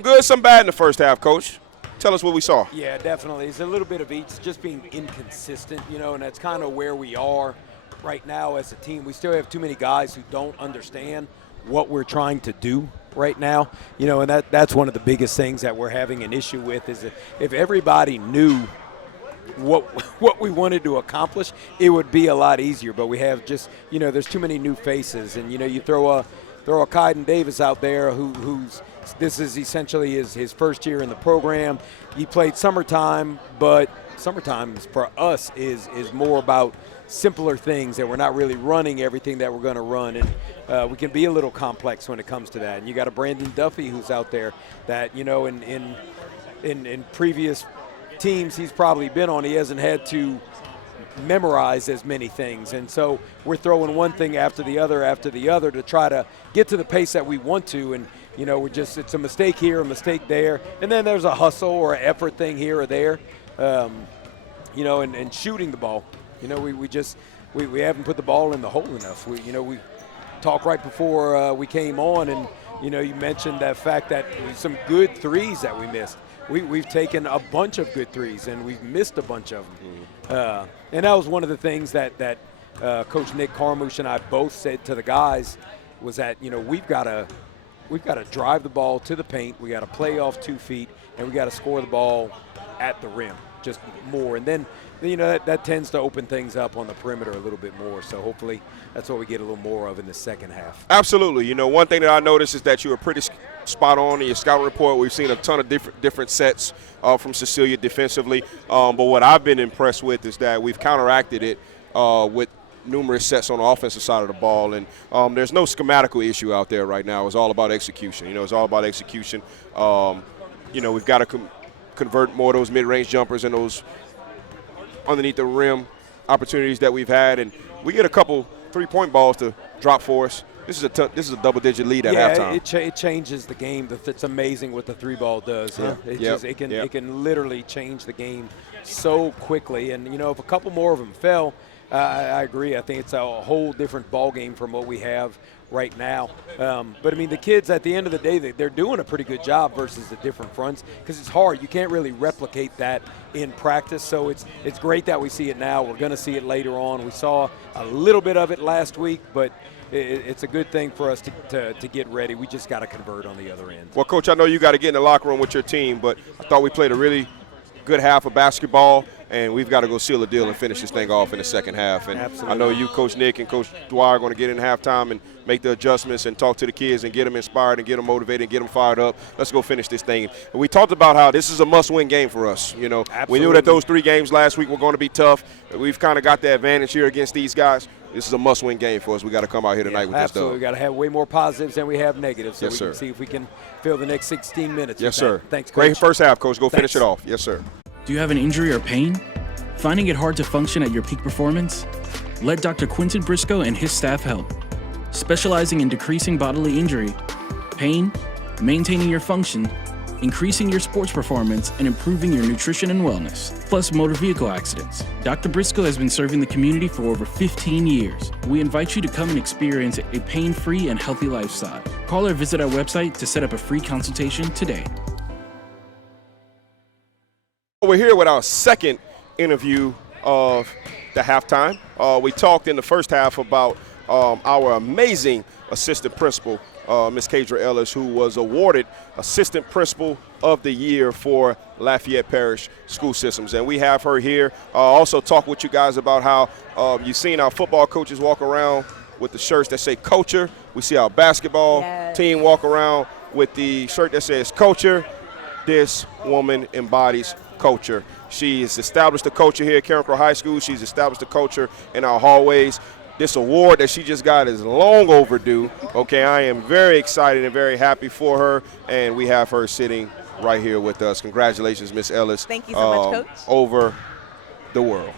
good, some bad in the first half, Coach. Tell us what we saw. Yeah, definitely. It's a little bit of each, just being inconsistent, and that's kind of where we are right now as a team. We still have too many guys who don't understand what we're trying to do right now, and that's one of the biggest things that we're having an issue with is that if everybody knew what we wanted to accomplish, it would be a lot easier. But we have just, there's too many new faces, and you throw a Kaiden Davis out there who's this is essentially his first year in the program. He played summertime, but summertime for us is more about simpler things that we're not really running everything that we're going to run, and we can be a little complex when it comes to that. And you got a Brandon Duffy who's out there that in previous teams he's probably been on, he hasn't had to memorize as many things, and so we're throwing one thing after the other to try to get to the pace that we want to, and it's a mistake here, a mistake there, and then there's a hustle or an effort thing here or there, and shooting the ball. We haven't put the ball in the hole enough. We talked right before we came on, and You know, you mentioned that fact that some good threes that we missed. We've taken a bunch of good threes, and we've missed a bunch of them. And that was one of the things that Coach Nick Carmouche and I both said to the guys was that, you know, we've got to drive the ball to the paint, we got to play off 2 feet, and we got to score the ball at the rim just more. And then, you know, that tends to open things up on the perimeter a little bit more. So hopefully that's what we get a little more of in the second half. Absolutely. You know, one thing that I noticed is that you were pretty spot on in your scouting report. We've seen a ton of different sets from Cecilia defensively. But what I've been impressed with is that we've counteracted it with numerous sets on the offensive side of the ball. And there's no schematical issue out there right now. It's all about execution. You know, it's all about execution. You know, we've got to convert more of those mid-range jumpers and those underneath the rim opportunities that we've had, and we get a couple three-point balls to drop for us. This is a double-digit lead at halftime. It changes the game. It's amazing what the three ball does. Huh? It can literally change the game so quickly. And you know, if a couple more of them fell, I agree. I think it's a whole different ball game from what we have right now. But I mean, the kids at the end of the day, they're doing a pretty good job versus the different fronts, because it's hard. You can't really replicate that in practice. So it's great that we see it now. We're going to see it later on. We saw a little bit of it last week, but it's a good thing for us to get ready. We just got to convert on the other end. Well, Coach, I know you got to get in the locker room with your team, but I thought we played a really good half of basketball, and we've got to go seal the deal and finish this thing off in the second half. And absolutely. I know you, Coach Nick, and Coach Dwyer are going to get in halftime and make the adjustments and talk to the kids and get them inspired and get them motivated and get them fired up. Let's go finish this thing. And we talked about how this is a must-win game for us. You know, absolutely. We knew that those 3 games last week were going to be tough. We've kind of got the advantage here against these guys. This is a must-win game for us. We got to come out here tonight with this absolutely. dub. We got to have way more positives than we have negatives, so yes, we can see if we can fill the next 16 minutes. Yes, sir. Thanks, Coach. Great first half, Coach. Go finish it off. Yes, sir. Do you have an injury or pain? Finding it hard to function at your peak performance? Let Dr. Quinton Briscoe and his staff help. Specializing in decreasing bodily injury, pain, maintaining your function, increasing your sports performance, and improving your nutrition and wellness, plus motor vehicle accidents. Dr. Briscoe has been serving the community for over 15 years. We invite you to come and experience a pain-free and healthy lifestyle. Call or visit our website to set up a free consultation today. We're here with our second interview of the halftime. We talked in the first half about our amazing assistant principal, Ms. Kadra Ellis, who was awarded Assistant Principal of the Year for Lafayette Parish School Systems. And we have her here. Also talk with you guys about how you've seen our football coaches walk around with the shirts that say Culture. We see our basketball team walk around with the shirt that says Culture. This woman embodies culture. She's established a culture here at Carencro High School. She's established a culture in our hallways. This award that she just got is long overdue. Okay, I am very excited and very happy for her, and we have her sitting right here with us. Congratulations, Miss Ellis. Thank you so much, Coach. Over the world.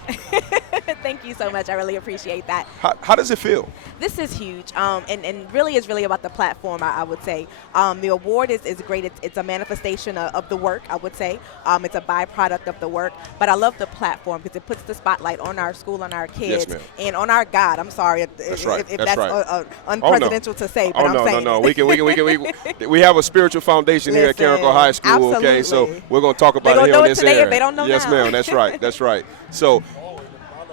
Thank you so much. I really appreciate that. How does it feel? This is huge, and really is really about the platform, I would say. The award is great. It's a manifestation of the work, I would say. It's a byproduct of the work, but I love the platform because it puts the spotlight on our school, on our kids, and on our God. I'm sorry if that's unpresidential to say, but I'm saying no. We have a spiritual foundation here at Carencro High School. Absolutely. Okay, so we're going to talk about it here on this today air. If they don't know yes, now. ma'am. That's right. That's right. So,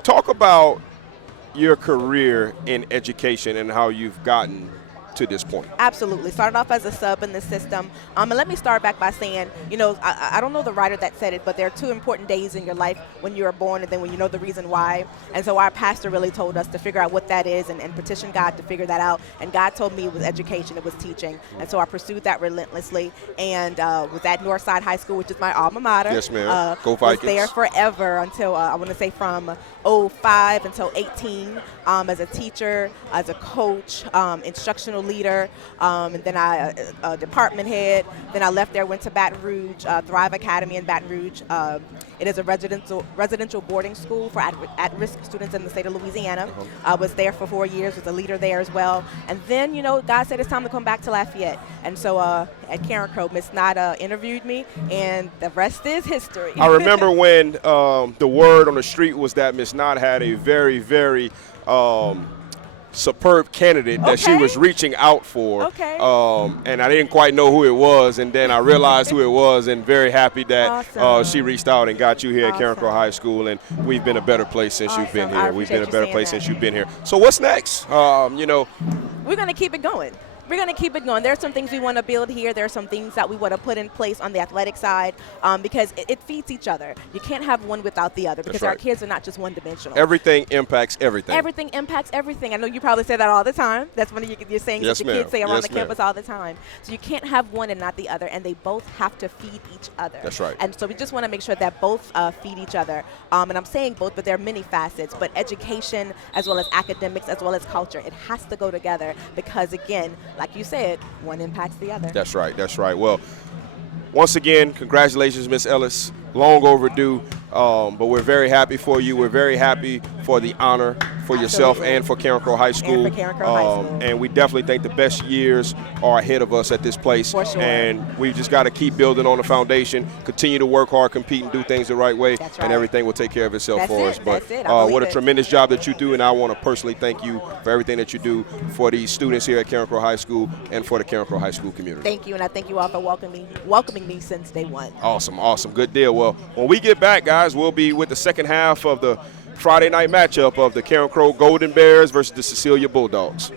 talk about your career in education and how you've gotten to this point. Absolutely. Started off as a sub in the system. And let me start back by saying, you know, I don't know the writer that said it, but there are 2 important days in your life: when you are born and then when you know the reason why. And so our pastor really told us to figure out what that is and petition God to figure that out. And God told me it was education, it was teaching. And so I pursued that relentlessly and was at Northside High School, which is my alma mater. Yes, ma'am. Go Vikings. Was there forever until, I want to say from 05 until 18 as a teacher, as a coach, instructional leader, and then I department head. Then I left there, went to Baton Rouge, Thrive Academy in Baton Rouge. It is a residential boarding school for at-risk students in the state of Louisiana. I was there for 4 years, was a leader there as well. And then, you know, God said it's time to come back to Lafayette. And so at Carencro, Ms. Nada interviewed me, and the rest is history. I remember when the word on the street was that Ms. Nada had a very, very superb candidate that she was reaching out for. Okay. And I didn't quite know who it was, and then I realized who it was, and very happy that she reached out and got you here at Carencro High School, and we've been a better place since you've been here. We've been a better place since you've been here. So what's next? We're going to keep it going. We're going to keep it going. There are some things we want to build here. There are some things that we want to put in place on the athletic side because it feeds each other. You can't have one without the other because our kids are not just one-dimensional. Everything impacts everything. Everything impacts everything. I know you probably say that all the time. That's one of your sayings that your kids say around the campus all the time. So you can't have one and not the other, and they both have to feed each other. That's right. And so we just want to make sure that both feed each other. And I'm saying both, but there are many facets. But education as well as academics as well as culture, it has to go together because, again, like you said, one impacts the other. That's right. That's right. Well, once again, congratulations, Miss Ellis. Long overdue, but we're very happy for you. We're very happy for the honor for yourself and for Carencro High School. And for Carencro High School. And we definitely think the best years are ahead of us at this place. For sure. And we've just got to keep building on the foundation, continue to work hard, compete, and do things the right way, That's right. and everything will take care of itself That's for it. us. But That's it. I what a believe it. tremendous job that you do, and I want to personally thank you for everything that you do for these students here at Carencro High School and for the Carencro High School community. Thank you, and I thank you all for welcoming me since day one. Awesome, awesome. Good deal. Well, when we get back, guys, we'll be with the second half of the Friday night matchup of the Carencro Golden Bears versus the Cecilia Bulldogs.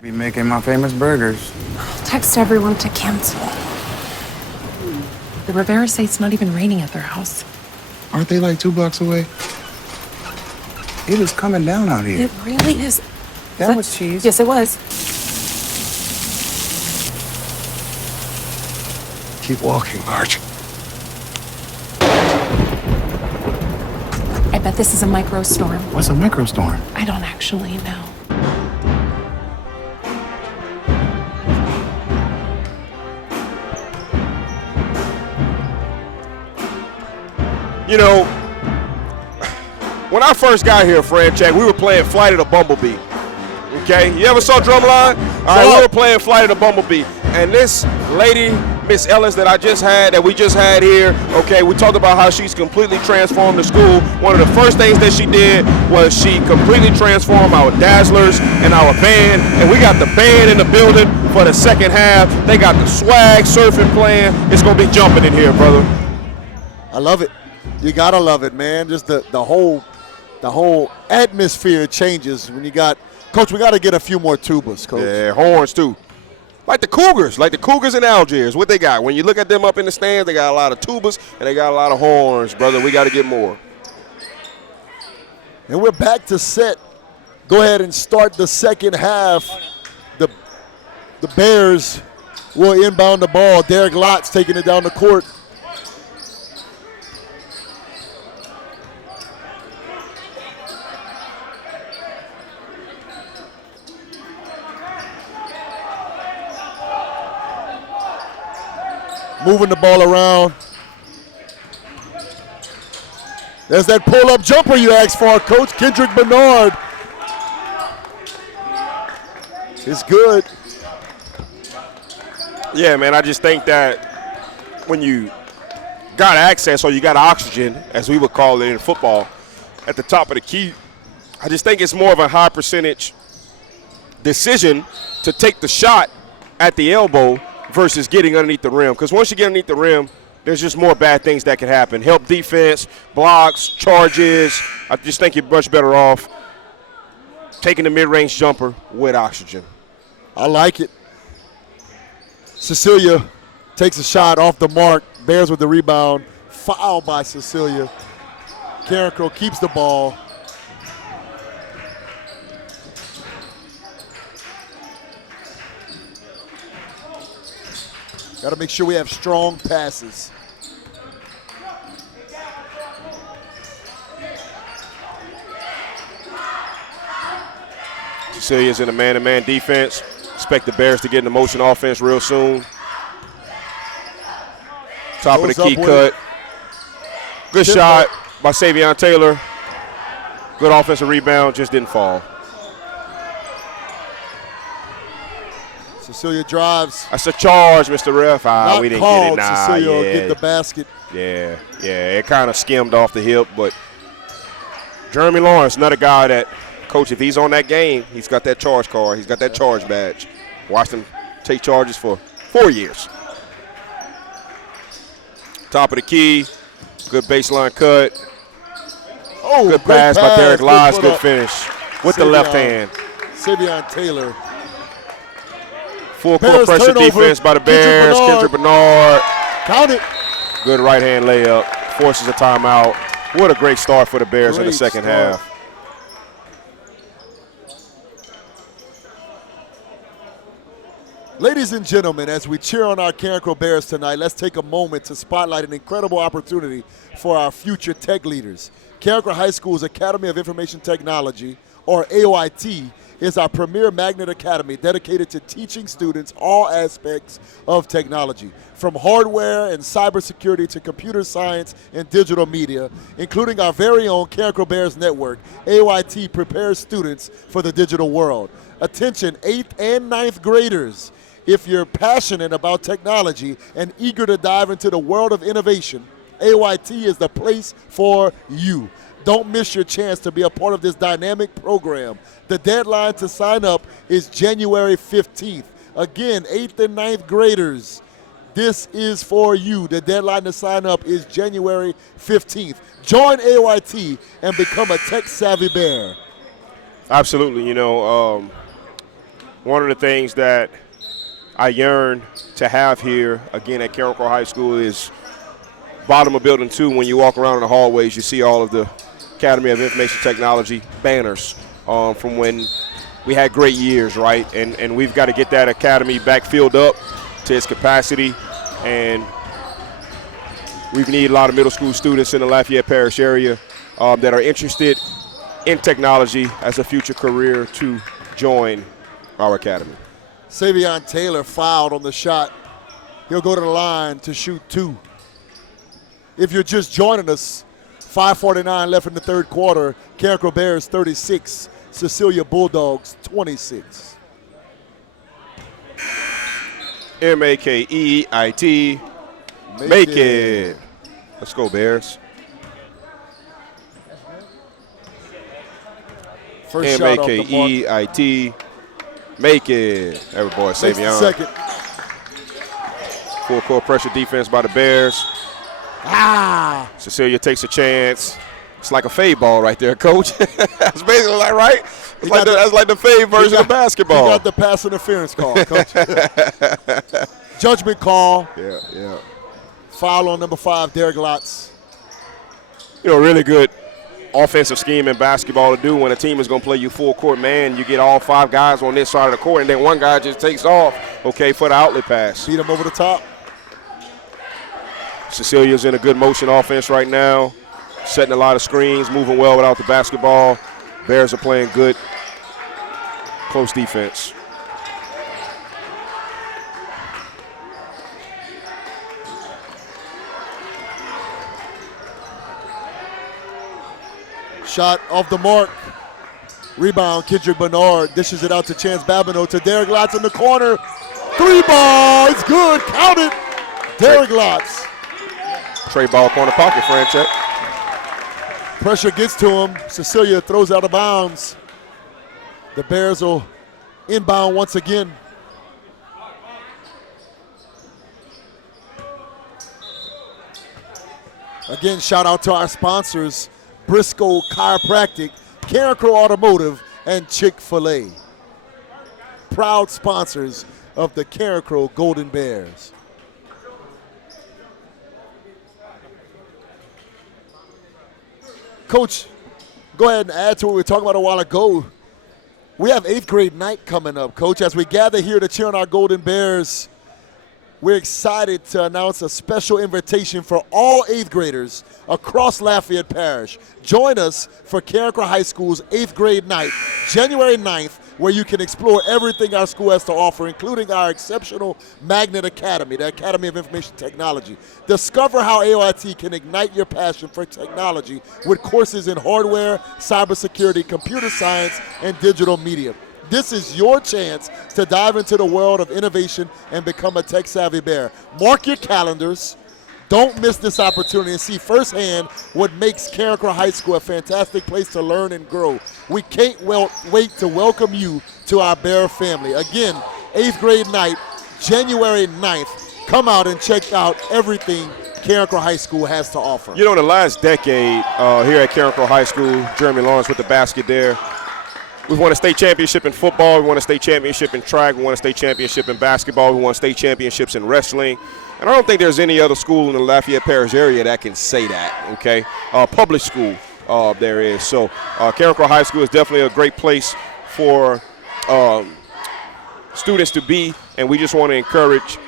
Be making my famous burgers. Text everyone to cancel. The Rivera say it's not even raining at their house. Aren't they like 2 blocks away? It is coming down out here. It really is. That was cheese. Yes, it was. Keep walking, Marge. I bet this is a microstorm. What's a microstorm? I don't actually know. You know, when I first got here, Fran Check, we were playing Flight of the Bumblebee. Okay? You ever saw Drumline? All right, we were playing Flight of the Bumblebee. And this lady, Miss Ellis, that we just had here, okay, we talked about how she's completely transformed the school. One of the first things that she did was she completely transformed our Dazzlers and our band. And we got the band in the building for the second half. They got the swag surfing playing. It's going to be jumping in here, brother. I love it. You gotta love it, man. Just the whole atmosphere changes when you got, Coach. We got to get a few more tubas, Coach. Yeah, horns too. Like the Cougars in Algiers. What they got? When you look at them up in the stands, they got a lot of tubas and they got a lot of horns, brother. We got to get more. And we're back to set. Go ahead and start the second half. The Bears will inbound the ball. Derek Lott's taking it down the court. Moving the ball around. There's that pull-up jumper you asked for, Coach. Kendrick Bernard. It's good. Yeah, man, I just think that when you got access or you got oxygen, as we would call it in football, at the top of the key, I just think it's more of a high percentage decision to take the shot at the elbow versus getting underneath the rim. Because once you get underneath the rim, there's just more bad things that can happen. Help defense, blocks, charges. I just think you're much better off taking the mid-range jumper with oxygen. I like it. Cecilia takes a shot off the mark. Bears with the rebound. Foul by Cecilia. Carencro keeps the ball. Got to make sure we have strong passes. Cecilia's in a man-to-man defense. Expect the Bears to get in the motion offense real soon. Top of the key cut. Good shot by Savion Taylor. Good offensive rebound, just didn't fall. Cecilia drives. That's a charge, Mr. Ref. Not We didn't called. get it. Nah, Cecilia will yeah. get the basket. Yeah. It kind of skimmed off the hip, but Jeremy Lawrence, another guy that, Coach, if he's on that game, he's got that charge card. He's got that charge badge. Watched him take charges for 4 years. Top of the key. Good baseline cut. Oh, good great pass by Derek Lies. Good put-up. finish with the left hand. Savion Taylor. Full court Bears pressure turnover. defense by the Bears. Kendrick Kendrick Bernard. Count it. Good right hand layup. Forces a timeout. What a great start for the Bears in the second half. Ladies and gentlemen, as we cheer on our Carencro Bears tonight, let's take a moment to spotlight an incredible opportunity for our future tech leaders. Carencro High School's Academy of Information Technology, or AOIT, is our premier magnet academy dedicated to teaching students all aspects of technology, from hardware and cybersecurity to computer science and digital media, including our very own Carencro Bears Network. AOIT prepares students for the digital world. Attention, 8th and 9th graders. If you're passionate about technology and eager to dive into the world of innovation, AOIT is the place for you. Don't miss your chance to be a part of this dynamic program. The deadline to sign up is January 15th. Again, 8th and 9th graders, this is for you. The deadline to sign up is January 15th. Join AOIT and become a tech-savvy bear. Absolutely. You know, one of the things that I yearn to have here, again, at Carencro High School is bottom of building 2. When you walk around in the hallways, you see all of the Academy of Information Technology banners from when we had great years, right? And we've got to get that academy back filled up to its capacity. And we need a lot of middle school students in the Lafayette Parish area that are interested in technology as a future career to join our academy. Savion Taylor fouled on the shot. He'll go to the line to shoot 2. If you're just joining us, 5:49 left in the third quarter. Carencro Bears 36, Cecilia Bulldogs 26. M-A-K-E-I-T. Make it. Let's go, Bears. First shot off the mark. M-A-K-E-I-T. Make it. Every boy, Savion. Second. Full court pressure defense by the Bears. Cecilia takes a chance. It's like a fade ball right there, Coach. That's basically like, right? That's like the fade version of basketball. He got the pass interference call, Coach. Judgment call. Yeah. Foul on number 5, Derek Lotz. You know, really good offensive scheme in basketball to do when a team is going to play you full court man. You get all 5 guys on this side of the court, and then one guy just takes off, okay, for the outlet pass. Beat him over the top. Cecilia's in a good motion offense right now, setting a lot of screens, moving well without the basketball. Bears are playing good, close defense. Shot off the mark. Rebound, Kendrick Bernard dishes it out to Chance Babineau to Derek Lotz in the corner. 3 ball, it's good, count it. Derek Lotz. Trey ball corner pocket, Franchek. Pressure gets to him. Cecilia throws out of bounds. The Bears will inbound once again. Again, shout out to our sponsors, Briscoe Chiropractic, Carencro Automotive, and Chick-fil-A. Proud sponsors of the Carencro Golden Bears. Coach, go ahead and add to what we were talking about a while ago. We have 8th grade night coming up, Coach. As we gather here to cheer on our Golden Bears, we're excited to announce a special invitation for all 8th graders across Lafayette Parish. Join us for Carencro High School's 8th grade night, January 9th, where you can explore everything our school has to offer, including our exceptional Magnet Academy, the Academy of Information Technology. Discover how AOIT can ignite your passion for technology with courses in hardware, cybersecurity, computer science, and digital media. this is your chance to dive into the world of innovation and become a tech-savvy bear. Mark your calendars. Don't miss this opportunity and see firsthand what makes Carencro High School a fantastic place to learn and grow. We can't wait to welcome you to our Bear family. Again, 8th grade night, January 9th. Come out and check out everything Carencro High School has to offer. You know, in the last decade here at Carencro High School, Jeremy Lawrence with the basket there, we've won a state championship in football. We won a state championship in track. We won a state championship in basketball. We won state championships in wrestling. And I don't think there's any other school in the Lafayette Parish area that can say that, okay? Public school there is. So Carencro High School is definitely a great place for students to be, and we just want to encourage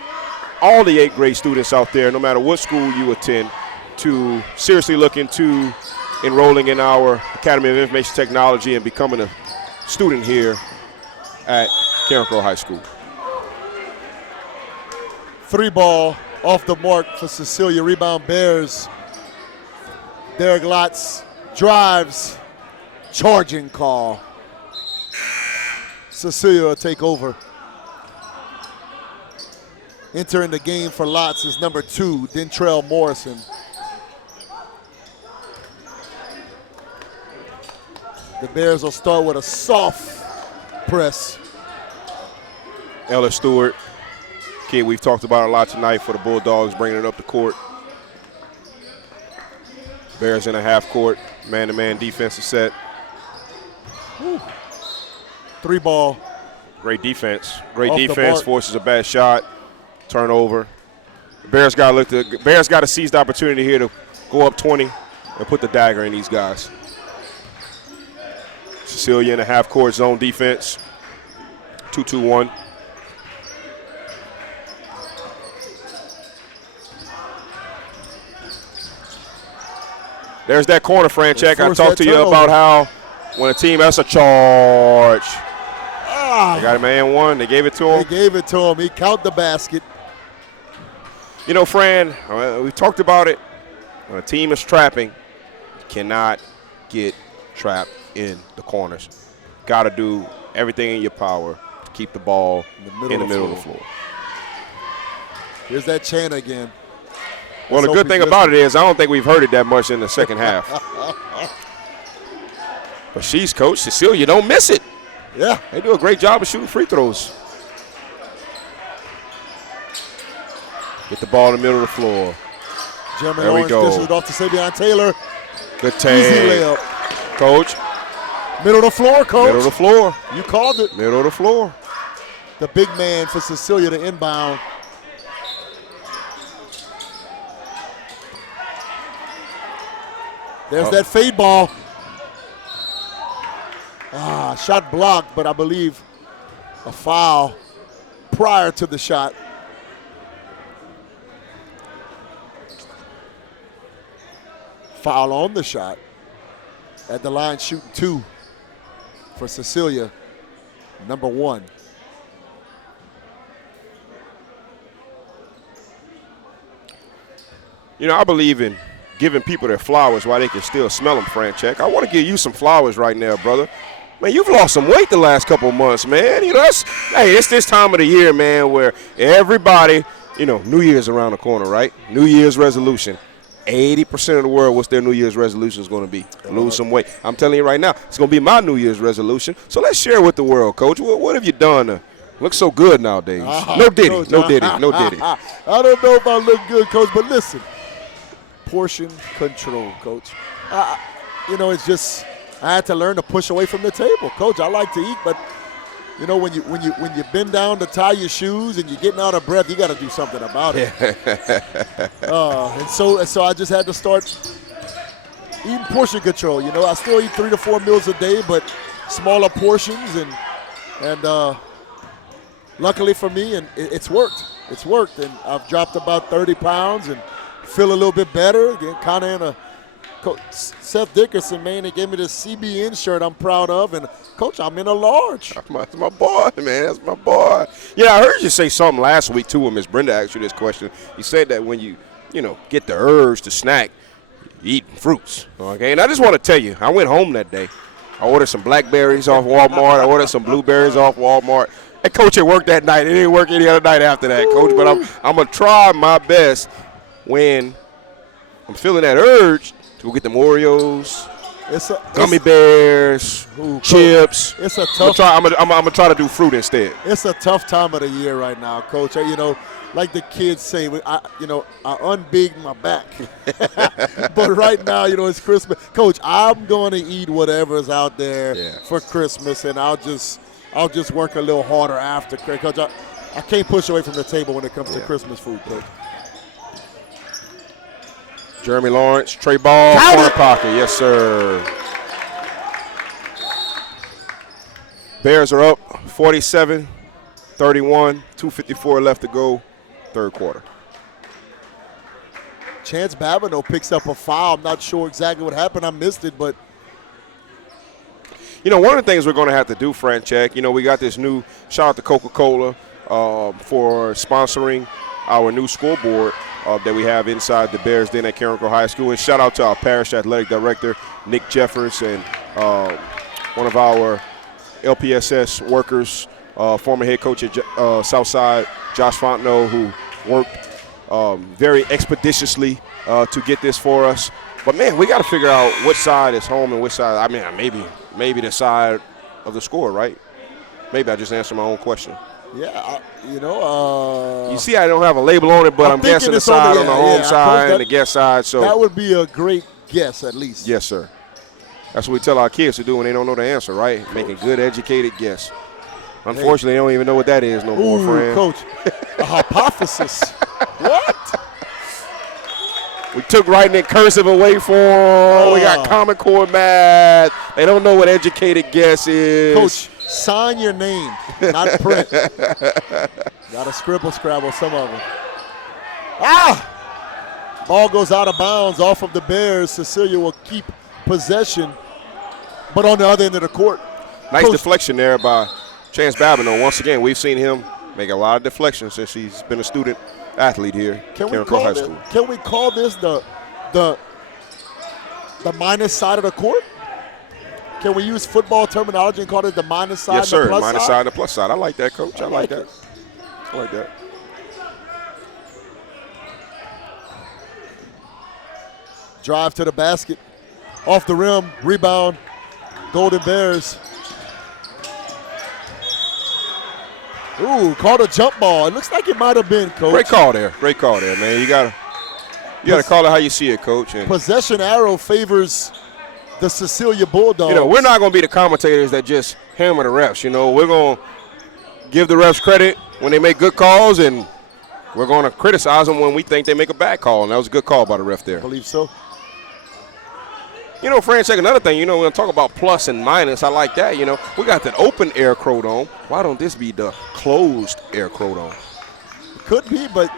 all the 8th grade students out there, no matter what school you attend, to seriously look into enrolling in our Academy of Information Technology and becoming a student here at Carencro High School. 3 ball off the mark for Cecilia. Rebound Bears. Derek Lotz drives, charging call. Cecilia will take over. Entering the game for Lotz is number 2, Dentrell Morrison. The Bears will start with a soft press. Ella Stewart, kid we've talked about a lot tonight for the Bulldogs, bringing it up the court. Bears in a half court, man-to-man defensive set. 3 ball. Great defense. Forces a bad shot. Turnover. Bears got to seize the opportunity here to go up 20 and put the dagger in these guys. Cecilia in a half-court zone defense. 2-2-1. There's that corner, Franchek. I talked to you about how when a team has a charge. They got a man one. They gave it to him. They gave it to him. He count the basket. You know, Fran, we've talked about it. When a team is trapping, you cannot get trapped in the corners. Got to do everything in your power to keep the ball in the middle of the floor. Here's that chant again. Well, the good thing about it is I don't think we've heard it that much in the second half. But she's coach. Cecilia, don't miss it. Yeah. They do a great job of shooting free throws. Get the ball in the middle of the floor. Jeremy There we Lawrence go. dishes it off to Savion Taylor. Good take. Easy layup. Coach. Middle of the floor, coach. Middle of the floor. You called it. Middle of the floor. The big man for Cecilia to inbound. There's that fade ball. Shot blocked, but I believe a foul prior to the shot. Foul on the shot. At the line, shooting 2 for Cecilia, number 1. You know, I believe in giving people their flowers while they can still smell them, Franchek. I want to give you some flowers right now, brother. Man, you've lost some weight the last couple of months, man. You know, it's this time of the year, man, where everybody, you know, New Year's around the corner, right? New Year's resolution. 80% of the world, what's their New Year's resolution is going to be? Lose some weight. I'm telling you right now, it's going to be my New Year's resolution. So let's share with the world, Coach. What have you done to look so good nowadays? No Diddy, Coach, no Diddy, no Diddy. I don't know about look good, Coach, but listen. Portion control, Coach. You know, it's just I had to learn to push away from the table, Coach. I like to eat, but you know when you bend down to tie your shoes and you're getting out of breath, you got to do something about it. And so I just had to start eating portion control. You know, I still eat 3 to 4 meals a day, but smaller portions, and luckily for me, and it's worked. It's worked, and I've dropped about 30 pounds and feel a little bit better. Again, kind of in a Seth Dickerson, man, he gave me this CBN shirt I'm proud of, and Coach, I'm in a large. That's my boy, man. That's my boy. Yeah, I heard you say something last week too when Miss Brenda asked you this question. You said that when you get the urge to snack, you eat fruits. Okay, and I just want to tell you, I went home that day. I ordered some blackberries off Walmart. I ordered some blueberries off Walmart. And Coach, it worked that night. It didn't work any other night after that, Coach. But I'm going to try my best when I'm feeling that urge to go get them Oreos, gummy bears, chips. It's a tough. I'm gonna try to do fruit instead. It's a tough time of the year right now, Coach. You know, like the kids say, I unbigged my back. But right now, you know, it's Christmas. Coach, I'm going to eat whatever's out there for Christmas, and I'll just work a little harder after. Coach, I can't push away from the table when it comes to Christmas food, Coach. Jeremy Lawrence, Trey Ball, corner pocket. Yes, sir. Bears are up 47-31, 2:54 left to go, third quarter. Chance Babineau picks up a foul. I'm not sure exactly what happened. I missed it, but. You know, one of the things we're going to have to do, Franchek, you know, we got this new, shout out to Coca-Cola for sponsoring our new scoreboard that we have inside the Bears Den at Carencro High School. And shout out to our parish athletic director, Nick Jeffers, and one of our LPSS workers, former head coach at Southside, Josh Fontenot, who worked very expeditiously to get this for us. But, man, we got to figure out which side is home and which side. I mean, maybe the side of the score, right? Maybe I just answered my own question. Yeah, you see, I don't have a label on it, but I'm guessing the side on the home side and the guest side. So that would be a great guess, at least. Yes, sir. That's what we tell our kids to do when they don't know the answer, right? Making good, educated guess. Unfortunately, they don't even know what that is no more, friend. Coach, a hypothesis. What? We took writing in cursive away from them. We got Common Core math. They don't know what educated guess is. Coach, sign your name, not print. Got to scrabble some of them. Ball goes out of bounds off of the Bears. Cecilia will keep possession, but on the other end of the court. Nice deflection there by Chance Babineau. Once again, we've seen him make a lot of deflections since he's been a student athlete here at Carencro High School. Can we call this the minus side of the court? Can we use football terminology and call it the minus side yes, sir. and the plus minus side? Side and the plus side. I like that, Coach. I like that. I like that. Drive to the basket. Off the rim. Rebound. Golden Bears. Ooh, called a jump ball. It looks like it might have been, Coach. Great call there. Great call there, man. You gotta call it how you see it, Coach. And possession arrow favors the Cecilia Bulldogs. You know, we're not going to be the commentators that just hammer the refs. You know, we're going to give the refs credit when they make good calls, and we're going to criticize them when we think they make a bad call. And that was a good call by the ref there. I believe so. You know, Franchek, another thing, you know, when I talk about plus and minus, I like that. You know, we got that open air Crow Dome. Why don't this be the closed air Crow Dome? Could be, but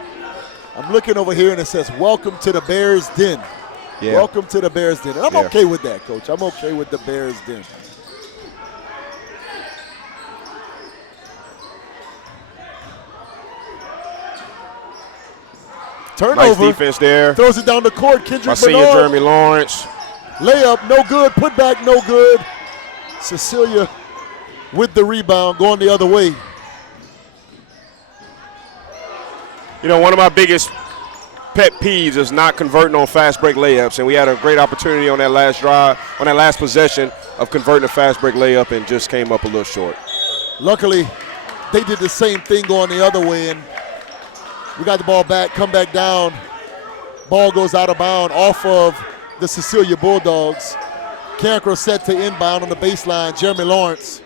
I'm looking over here and it says, welcome to the Bears Den. Yeah. Welcome to the Bears Den. And I'm okay with that, Coach. I'm okay with the Bears Den. Turnover. Nice defense there. Throws it down the court. Kendrick My senior Bernard. Jeremy Lawrence. Layup, no good. Put back, no good. Cecilia with the rebound, going the other way. You know, one of my biggest pet peeves is not converting on fast break layups, and we had a great opportunity on that last drive, on that last possession of converting a fast break layup and just came up a little short. Luckily, they did the same thing going the other way, and we got the ball back, come back down. Ball goes out of bounds off of the Cecilia Bulldogs. Carencro set to inbound on the baseline. Jeremy Lawrence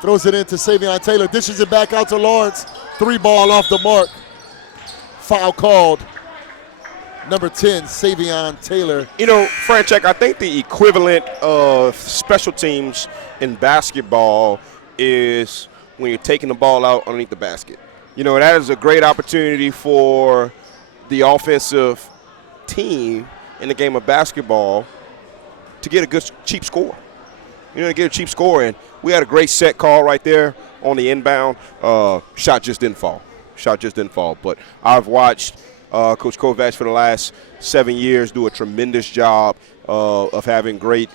throws it into Savion Taylor, dishes it back out to Lawrence. 3-ball off the mark. Foul called. Number 10, Savion Taylor. You know, Franchek, I think the equivalent of special teams in basketball is when you're taking the ball out underneath the basket. You know, that is a great opportunity for the offensive team in the game of basketball to get a good, cheap score. You know, to get a cheap score. And we had a great set call right there on the inbound. Shot just didn't fall. But I've watched Coach Kovacs for the last 7 years do a tremendous job of having great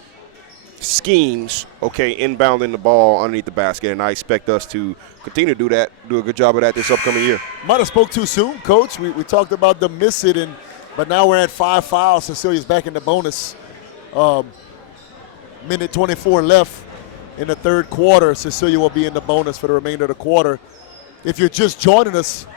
schemes, okay, inbounding the ball underneath the basket, and I expect us to continue to do that, do a good job of that this upcoming year. Might have spoke too soon, Coach. We talked about the miss it, but now we're at 5 fouls. Cecilia's back in the bonus. Minute 24 left in the third quarter. Cecilia will be in the bonus for the remainder of the quarter. If you're just joining us,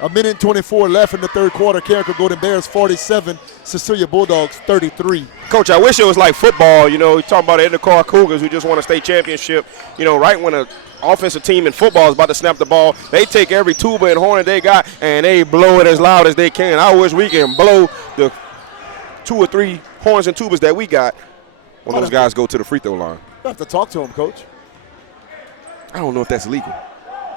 a minute and 24 left in the third quarter. Carencro Golden Bears 47, Cecilia Bulldogs 33. Coach, I wish it was like football. You know, you're talking about the Car Cougars who just won a state championship. You know, right when an offensive team in football is about to snap the ball, they take every tuba and horn they got and they blow it as loud as they can. I wish we can blow the 2 or 3 horns and tubas that we got when those guys go to the free throw line. You have to talk to him, Coach. I don't know if that's legal.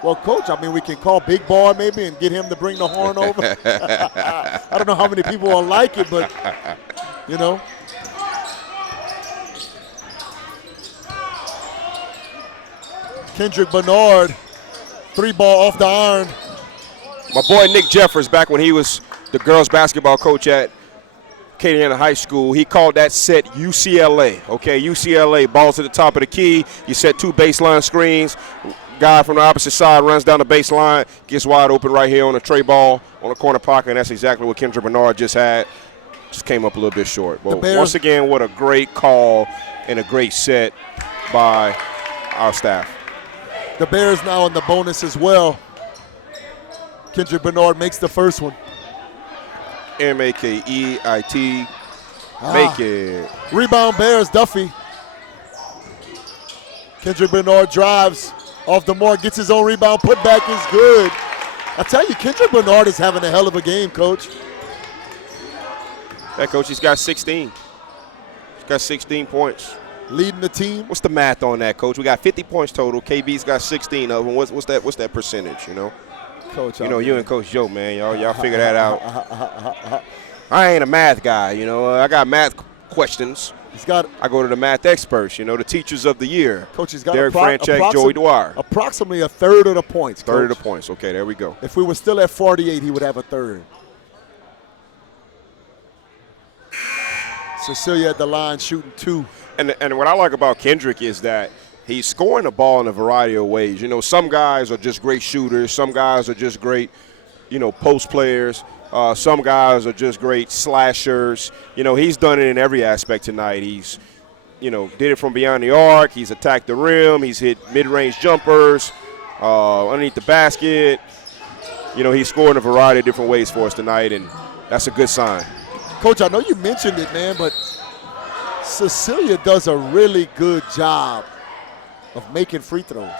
Well, Coach, I mean, we can call Big Boy maybe and get him to bring the horn over. I don't know how many people will like it, but, you know. Kendrick Bernard, 3-ball off the iron. My boy Nick Jeffers, back when he was the girls basketball coach at Acadiana High School, he called that set UCLA. Okay, UCLA, balls to the top of the key. You set 2 baseline screens. Guy from the opposite side runs down the baseline, gets wide open right here on a tray ball on the corner pocket, and that's exactly what Kendrick Bernard just had. Just came up a little bit short. But once again, what a great call and a great set by our staff. The Bears now in the bonus as well. Kendrick Bernard makes the first one. M-A-K-E-I-T. Make it. Rebound Bears, Duffy. Kendrick Bernard drives off the mark, gets his own rebound, put back is good. I tell you, Kendrick Bernard is having a hell of a game, Coach. Yeah, Coach, he's got 16. He's got 16 points. Leading the team. What's the math on that, Coach? We got 50 points total. KB's got 16 of them. What's that percentage, you know? Coach, you know, you and Coach Joe, man, y'all figure that out. I ain't a math guy, you know. I got math questions. I go to the math experts, you know, the teachers of the year. Coach, he's got Derek Franchek, Joey Dwyer. Approximately a third of the points, Coach. Third of the points. Okay, there we go. If we were still at 48, he would have a third. Cecilia at the line shooting 2. And what I like about Kendrick is that he's scoring the ball in a variety of ways. You know, some guys are just great shooters. Some guys are just great, you know, post players. Some guys are just great slashers. You know, he's done it in every aspect tonight. He's, you know, did it from beyond the arc. He's attacked the rim. He's hit mid-range jumpers underneath the basket. You know, he's scored in a variety of different ways for us tonight, and that's a good sign. Coach, I know you mentioned it, man, but Cecilia does a really good job of making free throws.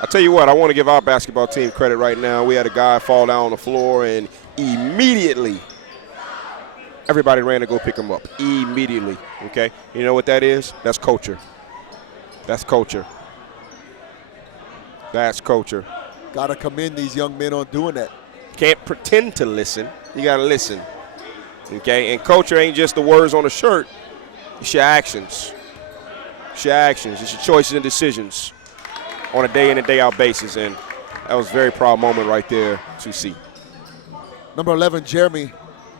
I'll tell you what, I want to give our basketball team credit right now. We had a guy fall down on the floor, and immediately everybody ran to go pick him up. Immediately, okay? You know what that is? That's culture. That's culture. That's culture. Got to commend these young men on doing that. Can't pretend to listen. You got to listen, okay? And culture ain't just the words on a shirt. It's your actions. It's your actions. It's your choices and decisions on a day-in and day-out basis, and that was a very proud moment right there to see. Number 11, Jeremy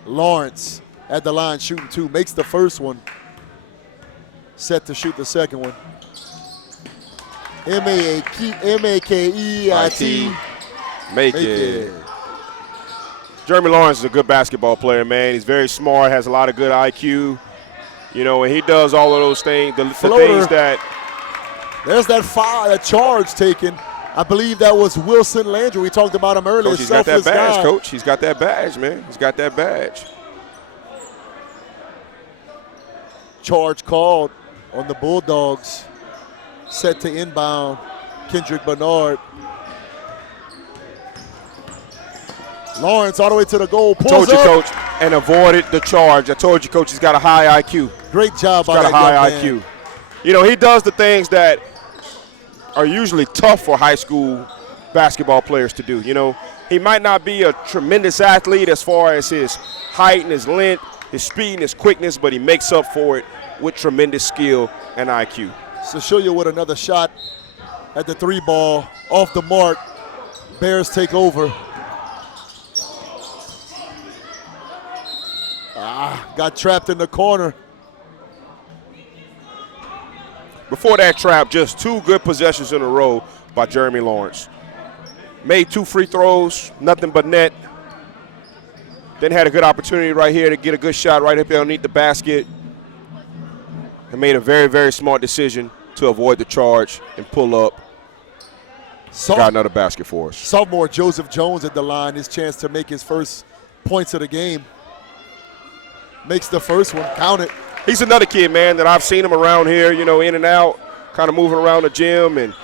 Lawrence at the line shooting 2, makes the first one, set to shoot the second one. M-A-K-E-I-T. Make it. Jeremy Lawrence is a good basketball player, man. He's very smart, has a lot of good IQ, you know, and he does all of those things, the things that. There's that foul, that charge taken. I believe that was Wilson Landry. We talked about him earlier. Coach, he's got that badge, Coach. He's got that badge, man. He's got that badge. Charge called on the Bulldogs. Set to inbound. Kendrick Bernard. Lawrence all the way to the goal. I told you, Coach, and avoided the charge. I told you, Coach, he's got a high IQ. Great job by that young man. He's got a high IQ. Man. You know, he does the things that are usually tough for high school basketball players to do. You know, he might not be a tremendous athlete as far as his height and his length, his speed and his quickness, but he makes up for it with tremendous skill and IQ. Cecilia with another shot at the 3-ball, off the mark. Bears take over. Got trapped in the corner. Before that trap, just 2 good possessions in a row by Jeremy Lawrence. Made 2 free throws, nothing but net. Then had a good opportunity right here to get a good shot right up there underneath the basket. And made a very, very smart decision to avoid the charge and pull up. Got another basket for us. Sophomore Joseph Jones at the line, his chance to make his first points of the game. Makes the first one, count it. He's another kid, man, that I've seen him around here, you know, in and out, kind of moving around the gym, and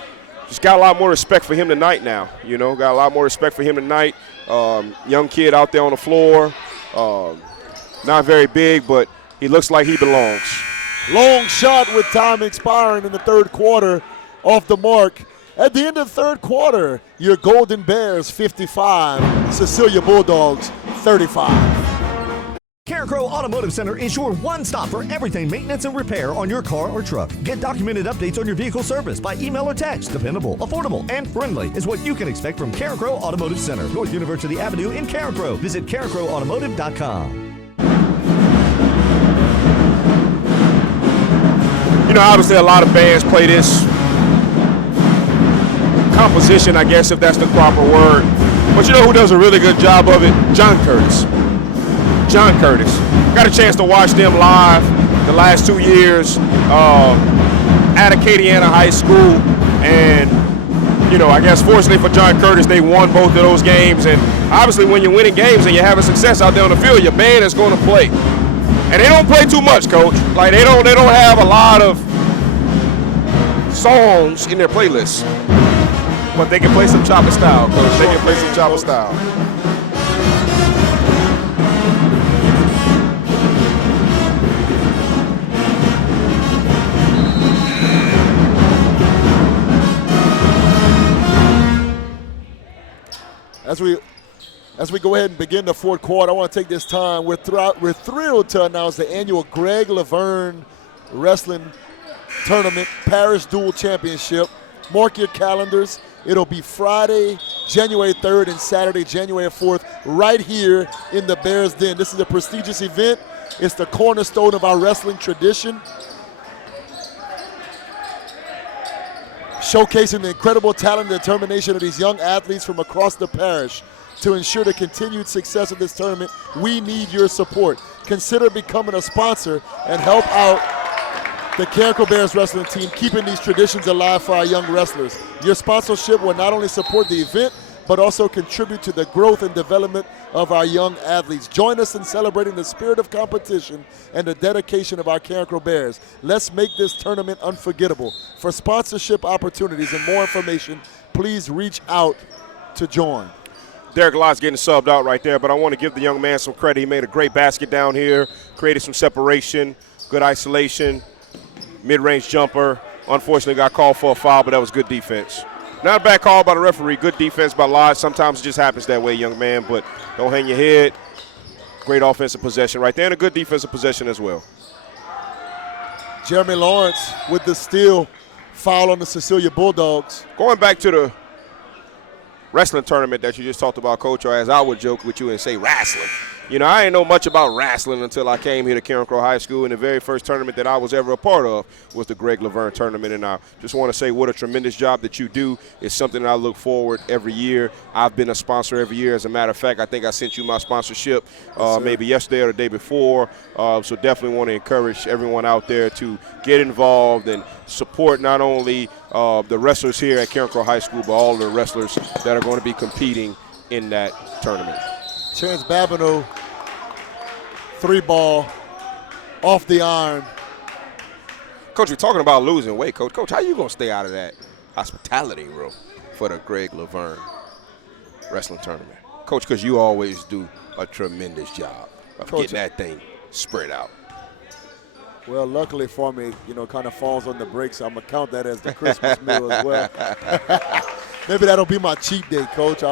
just got a lot more respect for him tonight now. You know, got a lot more respect for him tonight. Young kid out there on the floor, not very big, but he looks like he belongs. Long shot with time expiring in the third quarter, off the mark. At the end of the third quarter, your Golden Bears 55, Cecilia Bulldogs 35. Carencro Automotive Center is your one stop for everything maintenance and repair on your car or truck. Get documented updates on your vehicle service by email or text. Dependable, affordable, and friendly is what you can expect from Carencro Automotive Center, North University Avenue in Carencro. Visit carencroautomotive.com. You know, obviously a lot of bands play this composition, I guess, if that's the proper word. But you know who does a really good job of it? John Curtis. John Curtis. Got a chance to watch them live the last 2 years at Acadiana High School. And, you know, I guess fortunately for John Curtis, they won both of those games. And obviously when you're winning games and you're having success out there on the field, your band is going to play. And they don't play too much, Coach. Like, they don't have a lot of songs in their playlists. But they can play some chopper style, Coach. They can play some chopper style. As we go ahead and begin the fourth quarter, I want to take this time. We're thrilled to announce the annual Greg Laverne Wrestling Tournament Parish Dual Championship. Mark your calendars. It'll be Friday, January 3rd and Saturday, January 4th, right here in the Bears Den. This is a prestigious event. It's the cornerstone of our wrestling tradition, showcasing the incredible talent and determination of these young athletes from across the parish. To ensure the continued success of this tournament, we need your support. Consider becoming a sponsor and help out the Carencro Bears wrestling team, keeping these traditions alive for our young wrestlers. Your sponsorship will not only support the event, but also contribute to the growth and development of our young athletes. Join us in celebrating the spirit of competition and the dedication of our Carencro Bears. Let's make this tournament unforgettable. For sponsorship opportunities and more information, please reach out to join. Derek Lott's getting subbed out right there, but I want to give the young man some credit. He made a great basket down here, created some separation, good isolation, mid-range jumper. Unfortunately got called for a foul, but that was good defense. Not a bad call by the referee, good defense by Lott. Sometimes it just happens that way, young man, but don't hang your head. Great offensive possession right there, and a good defensive possession as well. Jeremy Lawrence with the steal, foul on the Cecilia Bulldogs. Going back to the wrestling tournament that you just talked about, Coach, or as I would joke with you and say wrestling. You know, I didn't know much about wrestling until I came here to Carencro High School, and the very first tournament that I was ever a part of was the Greg Laverne tournament. And I just want to say what a tremendous job that you do. It's something that I look forward every year. I've been a sponsor every year. As a matter of fact, I think I sent you my sponsorship maybe yesterday or the day before. So definitely want to encourage everyone out there to get involved and support not only the wrestlers here at Carencro High School, but all the wrestlers that are going to be competing in that tournament. Chance Babineau, 3-ball, off the iron. Coach, we're talking about losing weight, Coach. Coach, how you going to stay out of that hospitality room for the Greg Laverne wrestling tournament? Coach, because you always do a tremendous job of getting that thing spread out. Well, luckily for me, you know, kind of falls on the break, so I'm going to count that as the Christmas meal as well. Maybe that'll be my cheat day, Coach.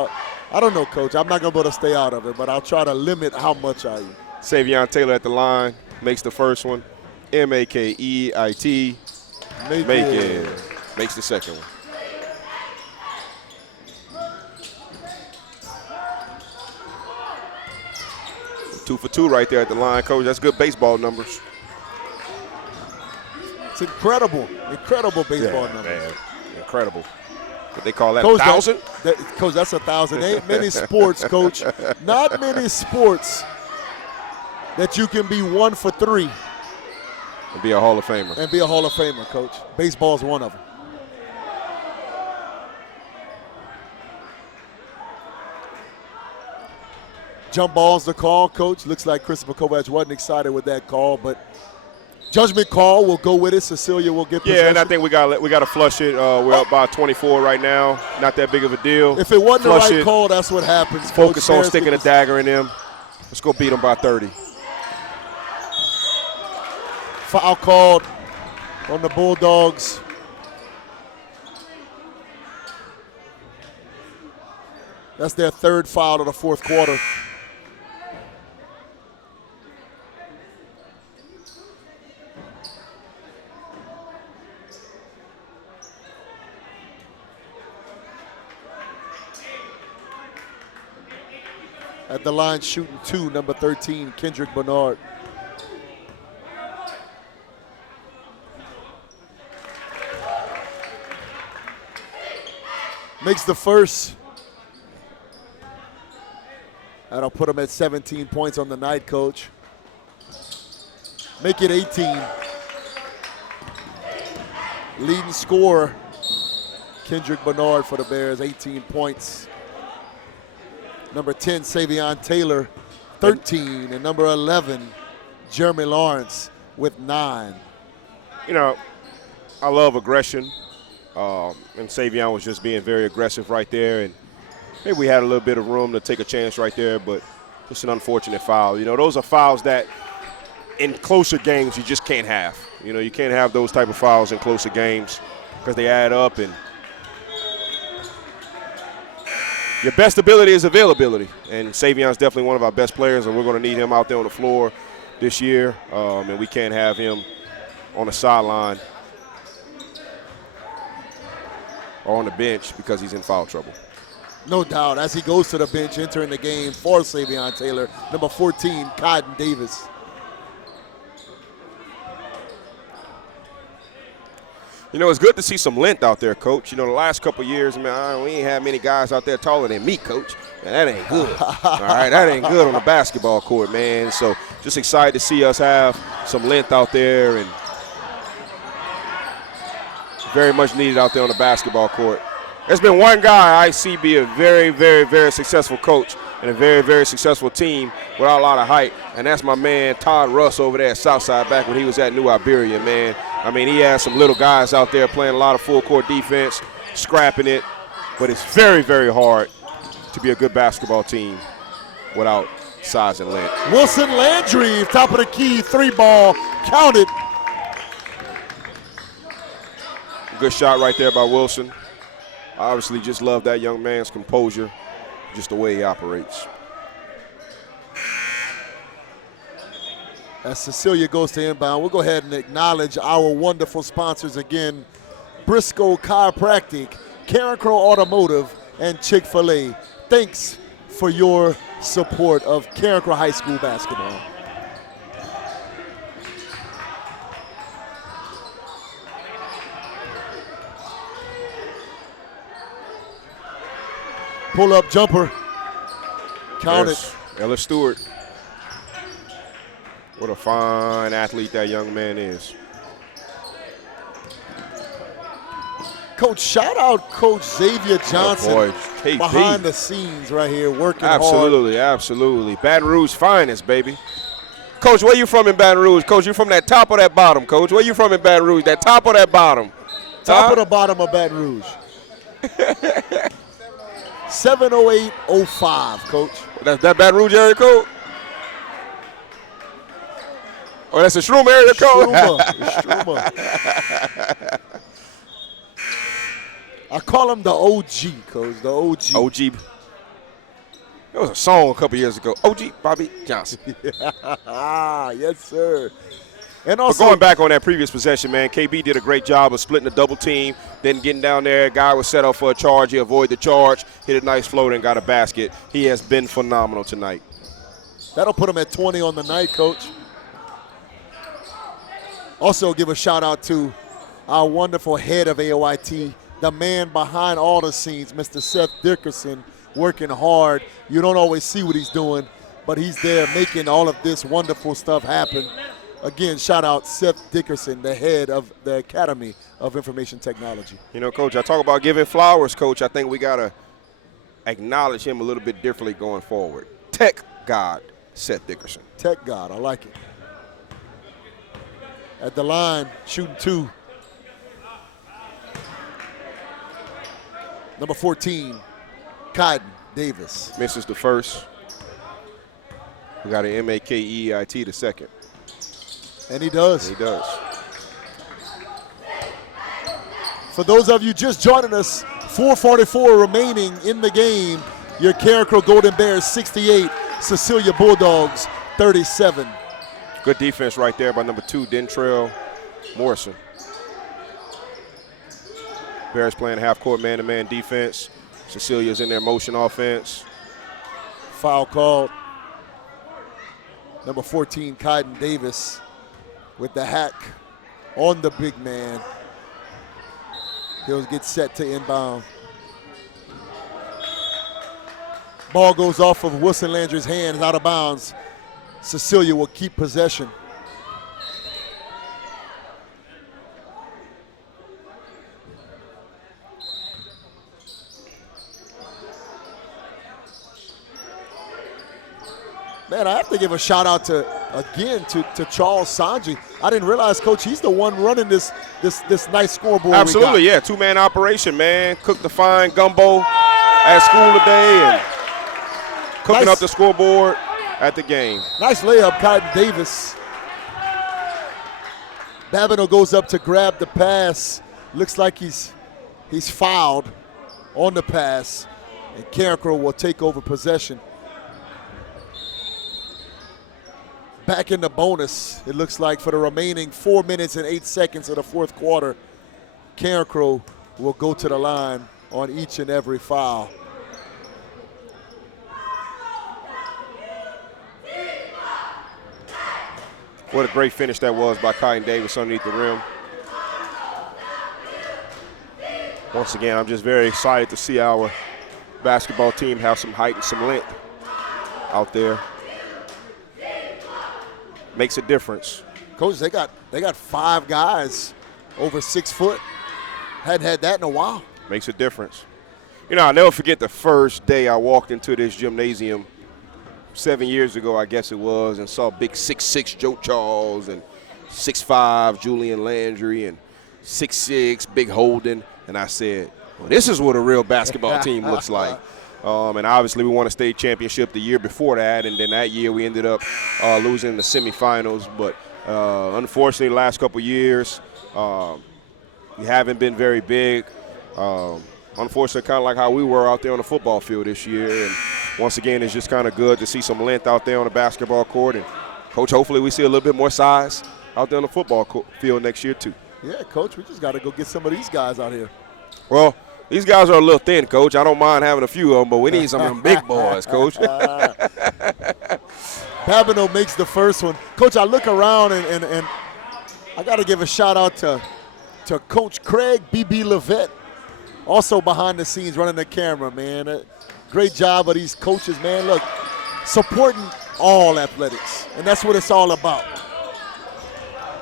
I don't know, Coach. I'm not going to be able to stay out of it, but I'll try to limit how much I eat. Savion Taylor at the line makes the first one. M-A-K-E-I-T. Macon makes the second one. Two for two right there at the line, Coach. That's good baseball numbers. It's incredible baseball numbers. Man, incredible. What they call that, Coach, 1,000? Coach, that's 1,000. Ain't many sports, Coach. Not many sports that you can be 1 for 3 And be a Hall of Famer. and be a Hall of Famer, Coach. Baseball's one of them. Jump ball's the call, Coach. Looks like Christopher Kovacs wasn't excited with that call, but judgment call will go with it. Cecilia will get possession. Yeah, and I think we got to flush it. We're up by 24 right now. Not that big of a deal. If it wasn't Flush the right it. call, that's what happens. Focus Coach. on sticking a dagger in them. Let's go beat them by 30. Foul called on the Bulldogs. That's their third foul of the fourth quarter. At the line shooting 2, number 13, Kendrick Bernard. Makes the first. That'll put him at 17 points on the night, Coach. Make it 18. Leading scorer, Kendrick Bernard for the Bears, 18 points. Number 10, Savion Taylor, 13. And number 11, Jeremy Lawrence with 9. You know, I love aggression. And Savion was just being very aggressive right there. And maybe we had a little bit of room to take a chance right there, but just an unfortunate foul. You know, those are fouls that in closer games you just can't have. You know, you can't have those type of fouls in closer games because they add up, and your best ability is availability. And Savion's definitely one of our best players, and we're going to need him out there on the floor this year, and we can't have him on the sideline or on the bench because he's in foul trouble. No doubt, as he goes to the bench, entering the game for Savion Taylor, number 14, Cotton Davis. You know, it's good to see some length out there, Coach. You know, the last couple of years, man, we ain't had many guys out there taller than me, Coach. Man, that ain't good. All right, that ain't good on the basketball court, man. So just excited to see us have some length out there, and very much needed out there on the basketball court. There's been one guy I see be a very, very, very successful coach and a very, very successful team without a lot of height, and that's my man Todd Russ over there at Southside back when he was at New Iberia, man. I mean, he has some little guys out there playing a lot of full-court defense, scrapping it, but it's very, very hard to be a good basketball team without size and length. Wilson Landry, top of the key, 3-ball, counted. Good shot right there by Wilson. I obviously just love that young man's composure, just the way he operates. As Cecilia goes to inbound, we'll go ahead and acknowledge our wonderful sponsors again, Briscoe Chiropractic, Carencro Automotive, and Chick-fil-A. Thanks for your support of Carencro High School basketball. Pull-up jumper. Count it. Ellis Stewart. What a fine athlete that young man is. Coach, shout out Coach Xavier Johnson. Oh boy, KP. Behind the scenes right here, working absolutely, hard. Absolutely. Baton Rouge finest, baby. Coach, where you from in Baton Rouge? Coach, you from that top or that bottom, Coach? Where you from in Baton Rouge? That top or that bottom? Top or the bottom of Baton Rouge. 70805, Coach. That's that Baton Rouge area code? Oh, that's a Shroom area code? Shroomer. I call him the OG, Coach, the OG. OG. There was a song a couple years ago. OG Bobby Johnson. Yes, sir. And also, but going back on that previous possession, man, KB did a great job of splitting the double team, then getting down there. Guy was set up for a charge. He avoided the charge, hit a nice floater, and got a basket. He has been phenomenal tonight. That'll put him at 20 on the night, Coach. Also give a shout out to our wonderful head of AOIT, the man behind all the scenes, Mr. Seth Dickerson, working hard. You don't always see what he's doing, but he's there making all of this wonderful stuff happen. Again, shout out Seth Dickerson, the head of the Academy of Information Technology. You know, Coach, I talk about giving flowers, Coach. I think we got to acknowledge him a little bit differently going forward. Tech God, Seth Dickerson. Tech God, I like it. At the line, shooting 2. Number 14, Caden Davis. Misses the first. We got an M-A-K-E-I-T the second. And he does. He does. For those of you just joining us, 4:44 remaining in the game. Your Carencro Golden Bears 68, Cecilia Bulldogs 37. Good defense right there by number 2, Dentrell Morrison. Bears playing half-court man-to-man defense. Cecilia's in their motion offense. Foul called. Number 14, Caden Davis with the hack on the big man. He'll get set to inbound. Ball goes off of Wilson Landry's hands, out of bounds. Cecilia will keep possession. Man, I have to give a shout out to Charles Sanji. I didn't realize, Coach, he's the one running this nice scoreboard. Absolutely, yeah. 2-man operation, man. Cooked the fine gumbo at school today and cooking up the scoreboard at the game. Nice layup, Caden Davis. Babineau goes up to grab the pass. Looks like he's fouled on the pass, and Carencro will take over possession. Back in the bonus, it looks like, for the remaining 4 minutes and 8 seconds of the fourth quarter. Carencro will go to the line on each and every foul. What a great finish that was by Caden Davis underneath the rim. Once again, I'm just very excited to see our basketball team have some height and some length out there. Makes a difference. Coach, they got 5 guys over 6 foot. Hadn't had that in a while. Makes a difference. You know, I'll never forget the first day I walked into this gymnasium 7 years ago, I guess it was, and saw big 6'6" Joe Charles and 6'5" Julian Landry and 6'6" Big Holden. And I said, well, this is what a real basketball team looks like. And obviously we won a state championship the year before that, and then that year we ended up losing the semifinals. But unfortunately, the last couple years, we haven't been very big. Unfortunately, kind of like how we were out there on the football field this year. And once again, it's just kind of good to see some length out there on the basketball court. And, Coach, hopefully we see a little bit more size out there on the football field next year, too. Yeah, Coach, we just got to go get some of these guys out here. Well, these guys are a little thin, Coach. I don't mind having a few of them, but we need some of them big boys, Coach. Babineau makes the first one. Coach, I look around and I got to give a shout-out to Coach Craig B.B. Levette, also behind the scenes running the camera, man. Great job of these coaches, man. Look, supporting all athletics, and that's what it's all about.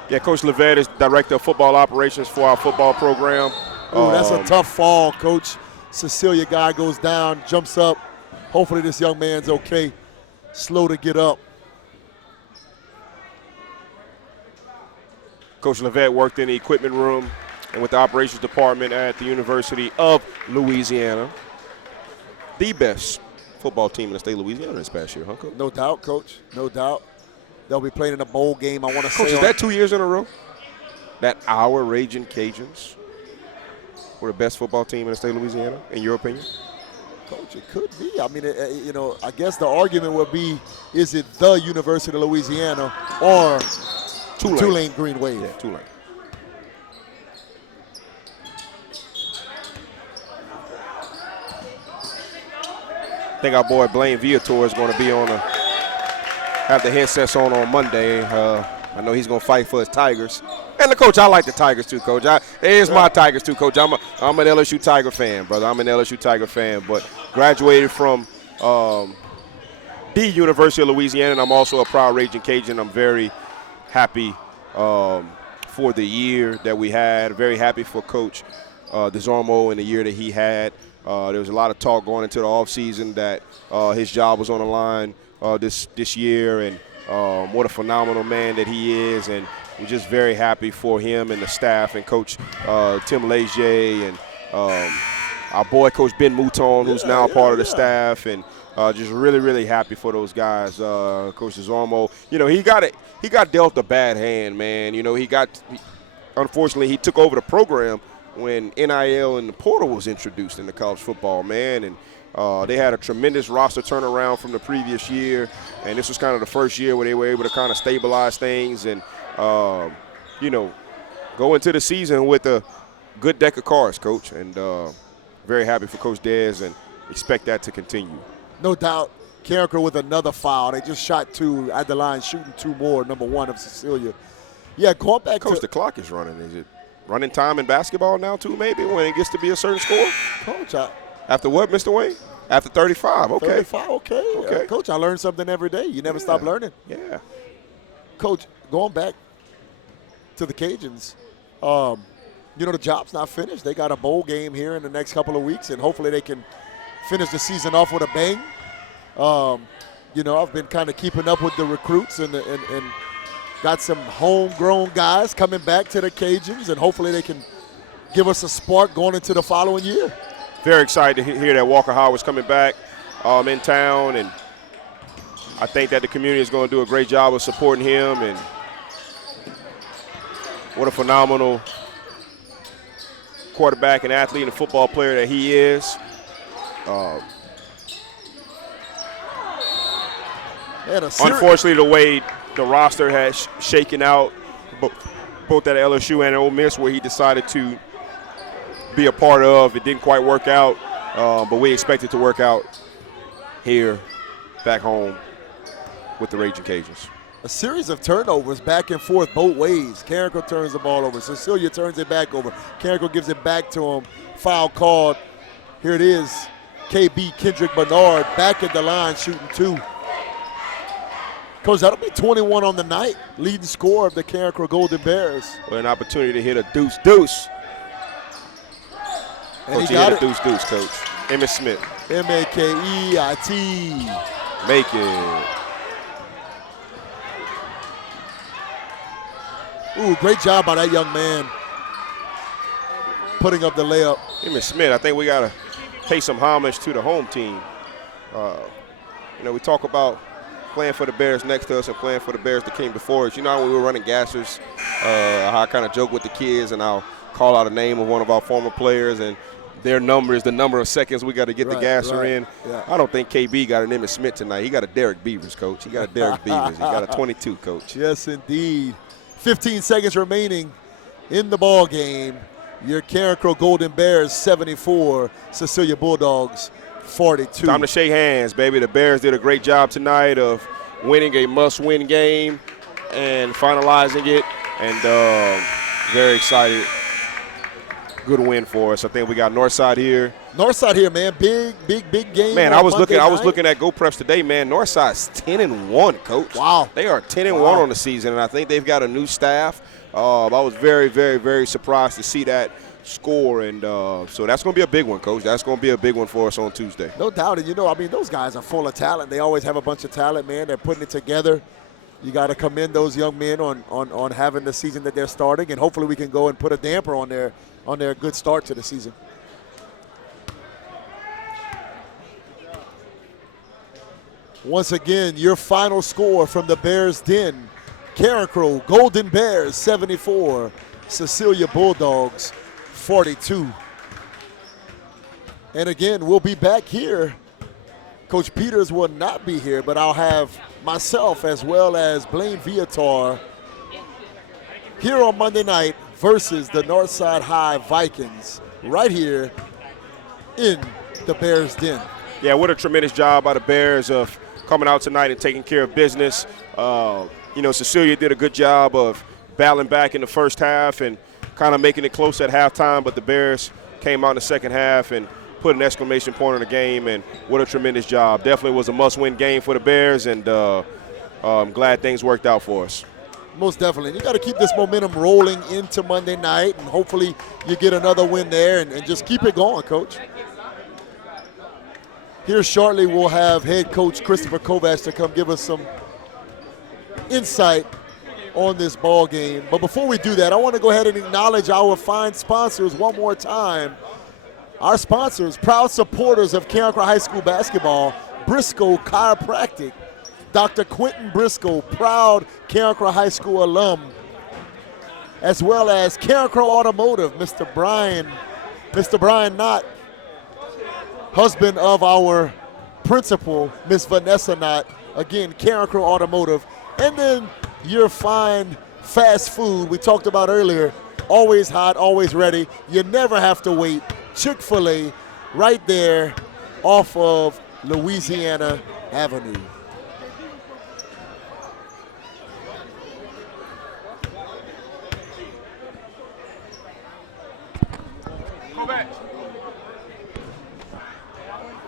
Yeah, Coach Levette is Director of Football Operations for our football program. Ooh, that's a tough fall, Coach. Cecilia guy goes down, jumps up. Hopefully this young man's okay. Slow to get up. Coach Levette worked in the equipment room and with the operations department at the University of Louisiana. The best football team in the state of Louisiana this past year, huh, Coach? No doubt, Coach. No doubt. They'll be playing in a bowl game, I want to say. Coach, is that 2 years in a row? That our Raging Cajuns were the best football team in the state of Louisiana, in your opinion? Coach, it could be. I mean, I guess the argument would be, is it the University of Louisiana or Tulane Green Wave? Yeah, Tulane. I think our boy Blaine Viator is going to be have the headsets on Monday. I know he's going to fight for his Tigers. Man, look, Coach, I like the Tigers too, Coach. It is my Tigers too, Coach. I'm an LSU Tiger fan, brother. I'm an LSU Tiger fan, but graduated from the University of Louisiana, and I'm also a proud Raging Cajun. I'm very happy for the year that we had. Very happy for Coach DeZormo in the year that he had. There was a lot of talk going into the offseason that his job was on the line this year, and what a phenomenal man that he is. And we're just very happy for him and the staff and Coach Tim Leger and our boy Coach Ben Mouton, who's now part of the staff, and just really, really happy for those guys. Coach DeZormo, he got dealt a bad hand, man. Unfortunately, he took over the program when NIL and the portal was introduced into college football, man, and they had a tremendous roster turnaround from the previous year, and this was kind of the first year where they were able to kind of stabilize things and, go into the season with a good deck of cards, Coach, and very happy for Coach Dez and expect that to continue. No doubt. Carencro with another foul. They just shot 2 at the line, shooting 2 more, number 1 of Cecilia. Yeah, going back Coach, the clock is running. Is it running time in basketball now, too, maybe, when it gets to be a certain score? Coach, after what, Mr. Wayne? After 35, okay. 35, okay. Coach, I learn something every day. You never stop learning. Yeah. Coach, going back to the Cajuns, the job's not finished. They got a bowl game here in the next couple of weeks, and hopefully they can finish the season off with a bang. I've been kind of keeping up with the recruits and got some homegrown guys coming back to the Cajuns, and hopefully they can give us a spark going into the following year. Very excited to hear that Walker Howard's coming back in town, and I think that the community is going to do a great job of supporting him, and what a phenomenal quarterback and athlete and football player that he is. Unfortunately, the way the roster has shaken out, both at LSU and Ole Miss, where he decided to be a part of, it didn't quite work out, but we expect it to work out here, back home, with the Raging Cajuns. A series of turnovers back and forth both ways. Carencro turns the ball over. Cecilia turns it back over. Carencro gives it back to him. Foul called. Here it is. KB Kendrick Bernard back at the line shooting 2. Coach, that'll be 21 on the night. Leading scorer of the Carencro Golden Bears. With an opportunity to hit a deuce. And Coach, he hit a deuce, Coach. Emmitt Smith. M-A-K-E-I-T. Make it. Ooh, great job by that young man putting up the layup. Emmitt Smith, I think we got to pay some homage to the home team. We talk about playing for the Bears next to us and playing for the Bears that came before us. When we were running gassers, how I kind of joke with the kids, and I'll call out a name of one of our former players, and their number is the number of seconds we got to get the gasser in. Yeah. I don't think KB got an Emmitt Smith tonight. He got a Derek Beavers, Coach. He got a Derek Beavers. He got a 22, Coach. Yes, indeed. 15 seconds remaining in the ball game. Your Carencro Golden Bears 74, Cecilia Bulldogs 42. Time to shake hands, baby. The Bears did a great job tonight of winning a must-win game and finalizing it, and very excited. Good win for us. I think we got Northside here. Northside here, man. Big game. Man, I was looking at Go Preps today, man. Northside's 10-1, Coach. Wow. They are 10-1 on the season, and I think they've got a new staff. I was very, very, very surprised to see that score, and so that's going to be a big one, Coach. That's going to be a big one for us on Tuesday. No doubt. And, those guys are full of talent. They always have a bunch of talent, man. They're putting it together. You got to commend those young men on having the season that they're starting, and hopefully we can go and put a damper on their good start to the season. Once again, your final score from the Bears Den. Carencro Golden Bears 74, Cecilia Bulldogs 42. And again, we'll be back here. Coach Peters will not be here, but I'll have myself as well as Blaine Viator here on Monday night versus the Northside High Vikings right here in the Bears Den. Yeah, what a tremendous job by the Bears of coming out tonight and taking care of business. Cecilia did a good job of battling back in the first half and kind of making it close at halftime, but the Bears came out in the second half and put an exclamation point on the game, and what a tremendous job. Definitely was a must-win game for the Bears, and I'm glad things worked out for us. Most definitely. You got to keep this momentum rolling into Monday night, and hopefully you get another win there and just keep it going, Coach. Here shortly we'll have head coach Christopher Kovacs to come give us some insight on this ball game. But before we do that, I want to go ahead and acknowledge our fine sponsors one more time. Our sponsors, proud supporters of Carencro High School basketball, Briscoe Chiropractic, Dr. Quentin Briscoe, proud Carencro High School alum, as well as Carencro Automotive, Mr. Brian Knott, husband of our principal, Miss Vanessa Knott, again, Carencro Automotive, and then your fine fast food we talked about earlier, always hot, always ready. You never have to wait. Chick-fil-A right there off of Louisiana Avenue.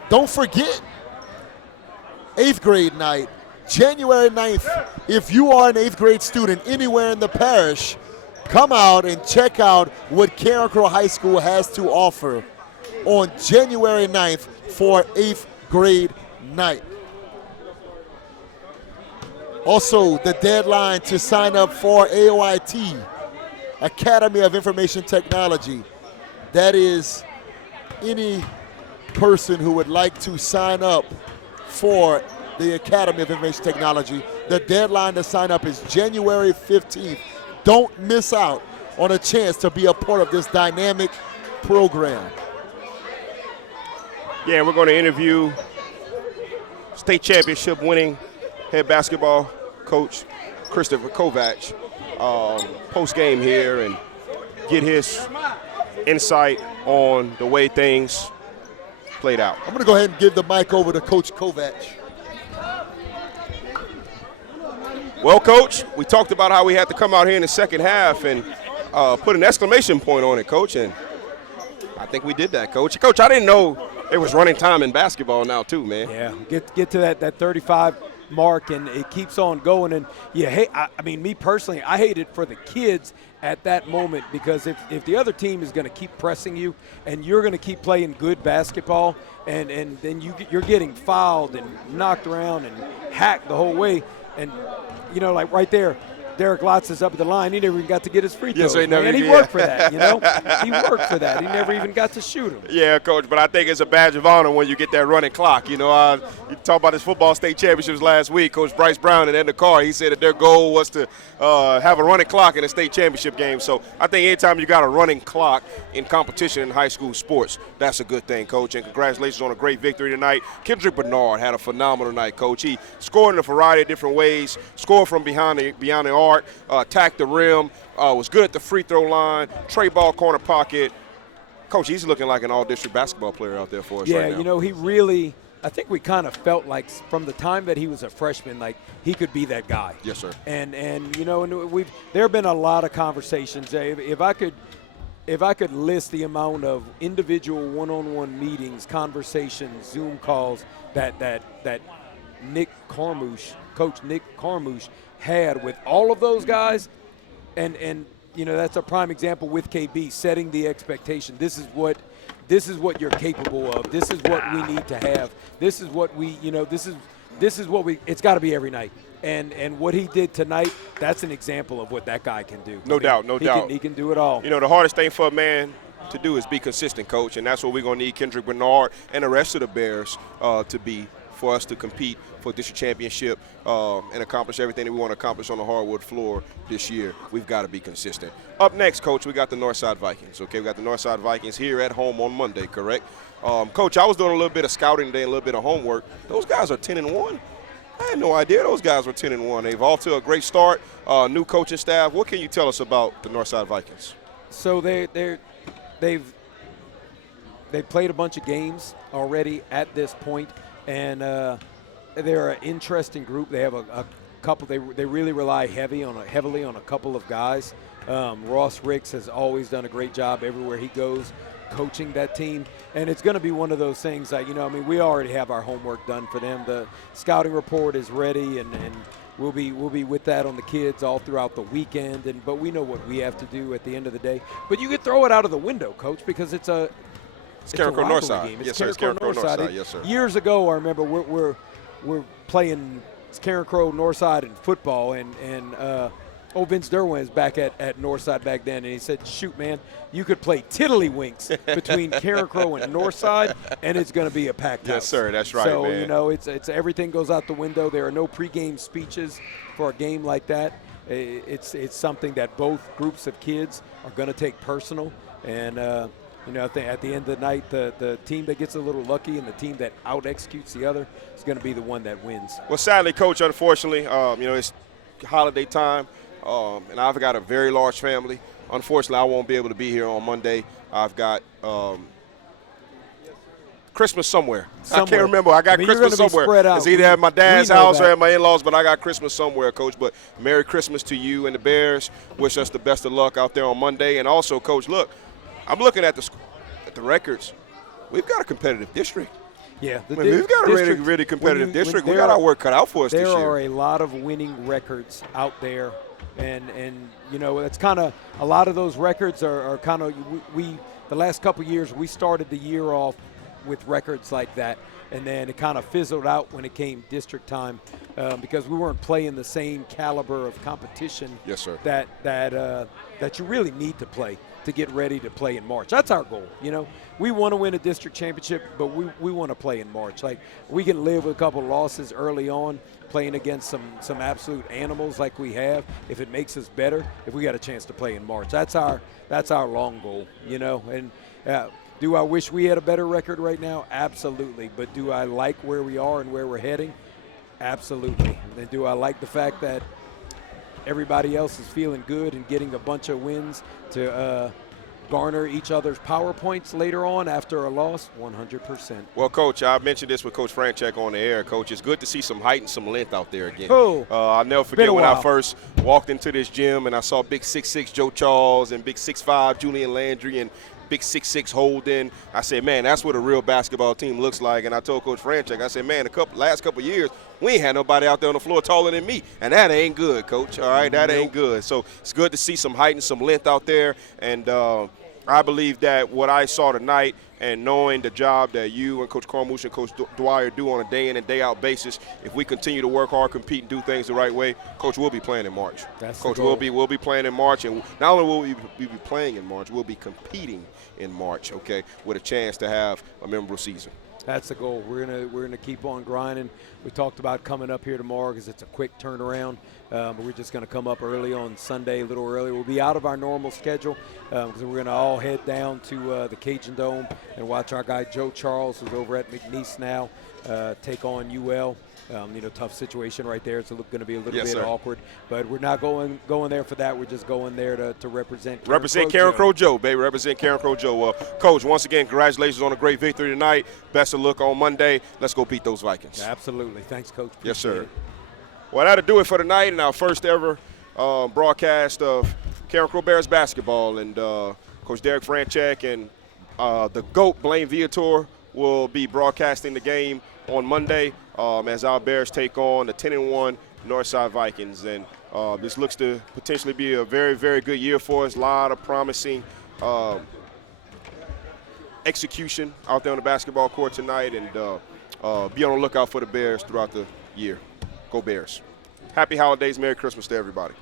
Don't forget, 8th grade night, January 9th. If you are an 8th grade student anywhere in the parish, come out and check out what Carencro High School has to offer on January 9th for 8th grade night. Also, the deadline to sign up for AOIT, Academy of Information Technology. That is any person who would like to sign up for the Academy of Information Technology. The deadline to sign up is January 15th. Don't miss out on a chance to be a part of this dynamic program. Yeah, we're going to interview state championship winning head basketball coach Christopher Kovacs post-game here and get his insight on the way things played out. I'm going to go ahead and give the mic over to Coach Kovacs. Well, Coach, we talked about how we had to come out here in the second half and put an exclamation point on it, Coach, and I think we did that, Coach. Coach, I didn't know it was running time in basketball now too, man. Yeah, get to that 35 mark, and it keeps on going. And I mean, me personally, I hate it for the kids at that moment, because if the other team is going to keep pressing you and you're going to keep playing good basketball, and then you're getting fouled and knocked around and hacked the whole way, and like right there, Derek Lotz is up at the line. He never even got to get his free throws. Yes, and he worked for that, He worked for that. He never even got to shoot him. Yeah, Coach, but I think it's a badge of honor when you get that running clock. You talk about his football state championships last week. Coach Bryce Brown and in the car, he said that their goal was to have a running clock in a state championship game. So I think anytime you got a running clock in competition in high school sports, that's a good thing, Coach. And congratulations on a great victory tonight. Kendrick Bernard had a phenomenal night, Coach. He scored in a variety of different ways, scored from behind the arc, attacked the rim, was good at the free throw line, tray ball corner pocket. Coach, he's looking like an all-district basketball player out there for us right now. Yeah, he really – I think we kind of felt like from the time that he was a freshman, like he could be that guy. Yes, sir. And there have been a lot of conversations. If I could list the amount of individual one-on-one meetings, conversations, Zoom calls that Coach Nick Carmouche had with all of those guys, and that's a prime example with KB, setting the expectation. This is what you're capable of. This is what we need to have. This is what it's got to be every night. And what he did tonight, that's an example of what that guy can do. No doubt. He can do it all. The hardest thing for a man to do is be consistent, Coach, and that's what we're going to need Kendrick Bernard and the rest of the Bears to be for us to compete for district championship and accomplish everything that we want to accomplish on the hardwood floor this year. We've got to be consistent. Up next, Coach, we got the Northside Vikings. Okay, we got the Northside Vikings here at home on Monday, correct? Coach, I was doing a little bit of scouting today and a little bit of homework. Those guys are 10-1. I had no idea those guys were 10-1. They've off to a great start, new coaching staff. What can you tell us about the Northside Vikings? So they've played a bunch of games already at this point, and they're an interesting group. They have a couple. They really rely heavily on a couple of guys. Ross Ricks has always done a great job everywhere he goes, coaching that team. And it's going to be one of those things that, we already have our homework done for them. The scouting report is ready, and we'll be with that on the kids all throughout the weekend. But we know what we have to do at the end of the day. But you could throw it out of the window, Coach, because it's Carencro Northside. Yes, sir. It's Carencro Northside. Yes, sir. Years ago, I remember we're playing Carencro Northside in football, and Vince Derwin is back at Northside back then, and he said, shoot, man, you could play tiddlywinks between Carencro and Northside, and it's going to be a packed house. Yes, sir, that's right, so, man. It's everything goes out the window. There are no pregame speeches for a game like that. It's something that both groups of kids are going to take personal, and I think at the end of the night, the team that gets a little lucky and the team that out-executes the other is going to be the one that wins. Well, sadly, Coach, unfortunately, it's holiday time. And I've got a very large family. Unfortunately, I won't be able to be here on Monday. I've got Christmas somewhere. I can't remember. I got Christmas somewhere. It's either at my dad's house or at my in-laws, but I got Christmas somewhere, Coach. But Merry Christmas to you and the Bears. Wish us the best of luck out there on Monday. And also, Coach, look, I'm looking at the records. We've got a competitive district. Yeah, we've got a really competitive district. We got our work cut out for us this year. There are a lot of winning records out there. And it's kind of a lot of those records are kind of the last couple of years we started the year off with records like that, and then it kind of fizzled out when it came district time because we weren't playing the same caliber of competition. Yes, sir. That you really need to play to get ready to play in March. That's our goal. We want to win a district championship, but we want to play in March. Like, we can live with a couple of losses early on, playing against some absolute animals like we have. If it makes us better, if we got a chance to play in March, that's our long goal. And do I wish we had a better record right now? Absolutely. But do I like where we are and where we're heading? Absolutely. And do I like the fact that everybody else is feeling good and getting a bunch of wins to garner each other's PowerPoints later on after a loss? 100%. Well, Coach, I mentioned this with Coach Franchek on the air. Coach, it's good to see some height and some length out there again. Oh, I'll never forget when I first walked into this gym and I saw big 6'6" Joe Charles and big 6'5" Julian Landry and big 6'6" Holden. I said, man, that's what a real basketball team looks like. And I told Coach Franchek, I said, man, last couple of years, we ain't had nobody out there on the floor taller than me. And that ain't good, Coach. All right, that ain't good. So it's good to see some height and some length out there. And I believe that what I saw tonight, and knowing the job that you and Coach Carmouche and Coach Dwyer do on a day in and day out basis, if we continue to work hard, compete, and do things the right way, Coach, we'll be playing in March. Coach, we'll be playing in March, and not only will we be playing in March, we'll be competing in March, okay, with a chance to have a memorable season. That's the goal. We're gonna keep on grinding. We talked about coming up here tomorrow because it's a quick turnaround. But we're just going to come up early on Sunday, a little early. We'll be out of our normal schedule because we're going to all head down to the Cajun Dome and watch our guy Joe Charles, who's over at McNeese now, take on UL. Tough situation right there. It's going to be a little bit awkward, but we're not going there for that. We're just going there to represent Carencro Joe, baby. Represent Carencro Joe. Coach, once again, congratulations on a great victory tonight. Best of luck on Monday. Let's go beat those Vikings. Absolutely. Thanks, Coach. Yes, sir. Well, that'll do it for tonight and our first ever broadcast of Carencro Bears basketball. And Coach Derek Franchek and the GOAT, Blaine Viator, will be broadcasting the game on Monday as our Bears take on the 10-1 Northside Vikings. And this looks to potentially be a very, very good year for us. A lot of promising execution out there on the basketball court tonight. And be on the lookout for the Bears throughout the year. Go Bears. Happy holidays. Merry Christmas to everybody.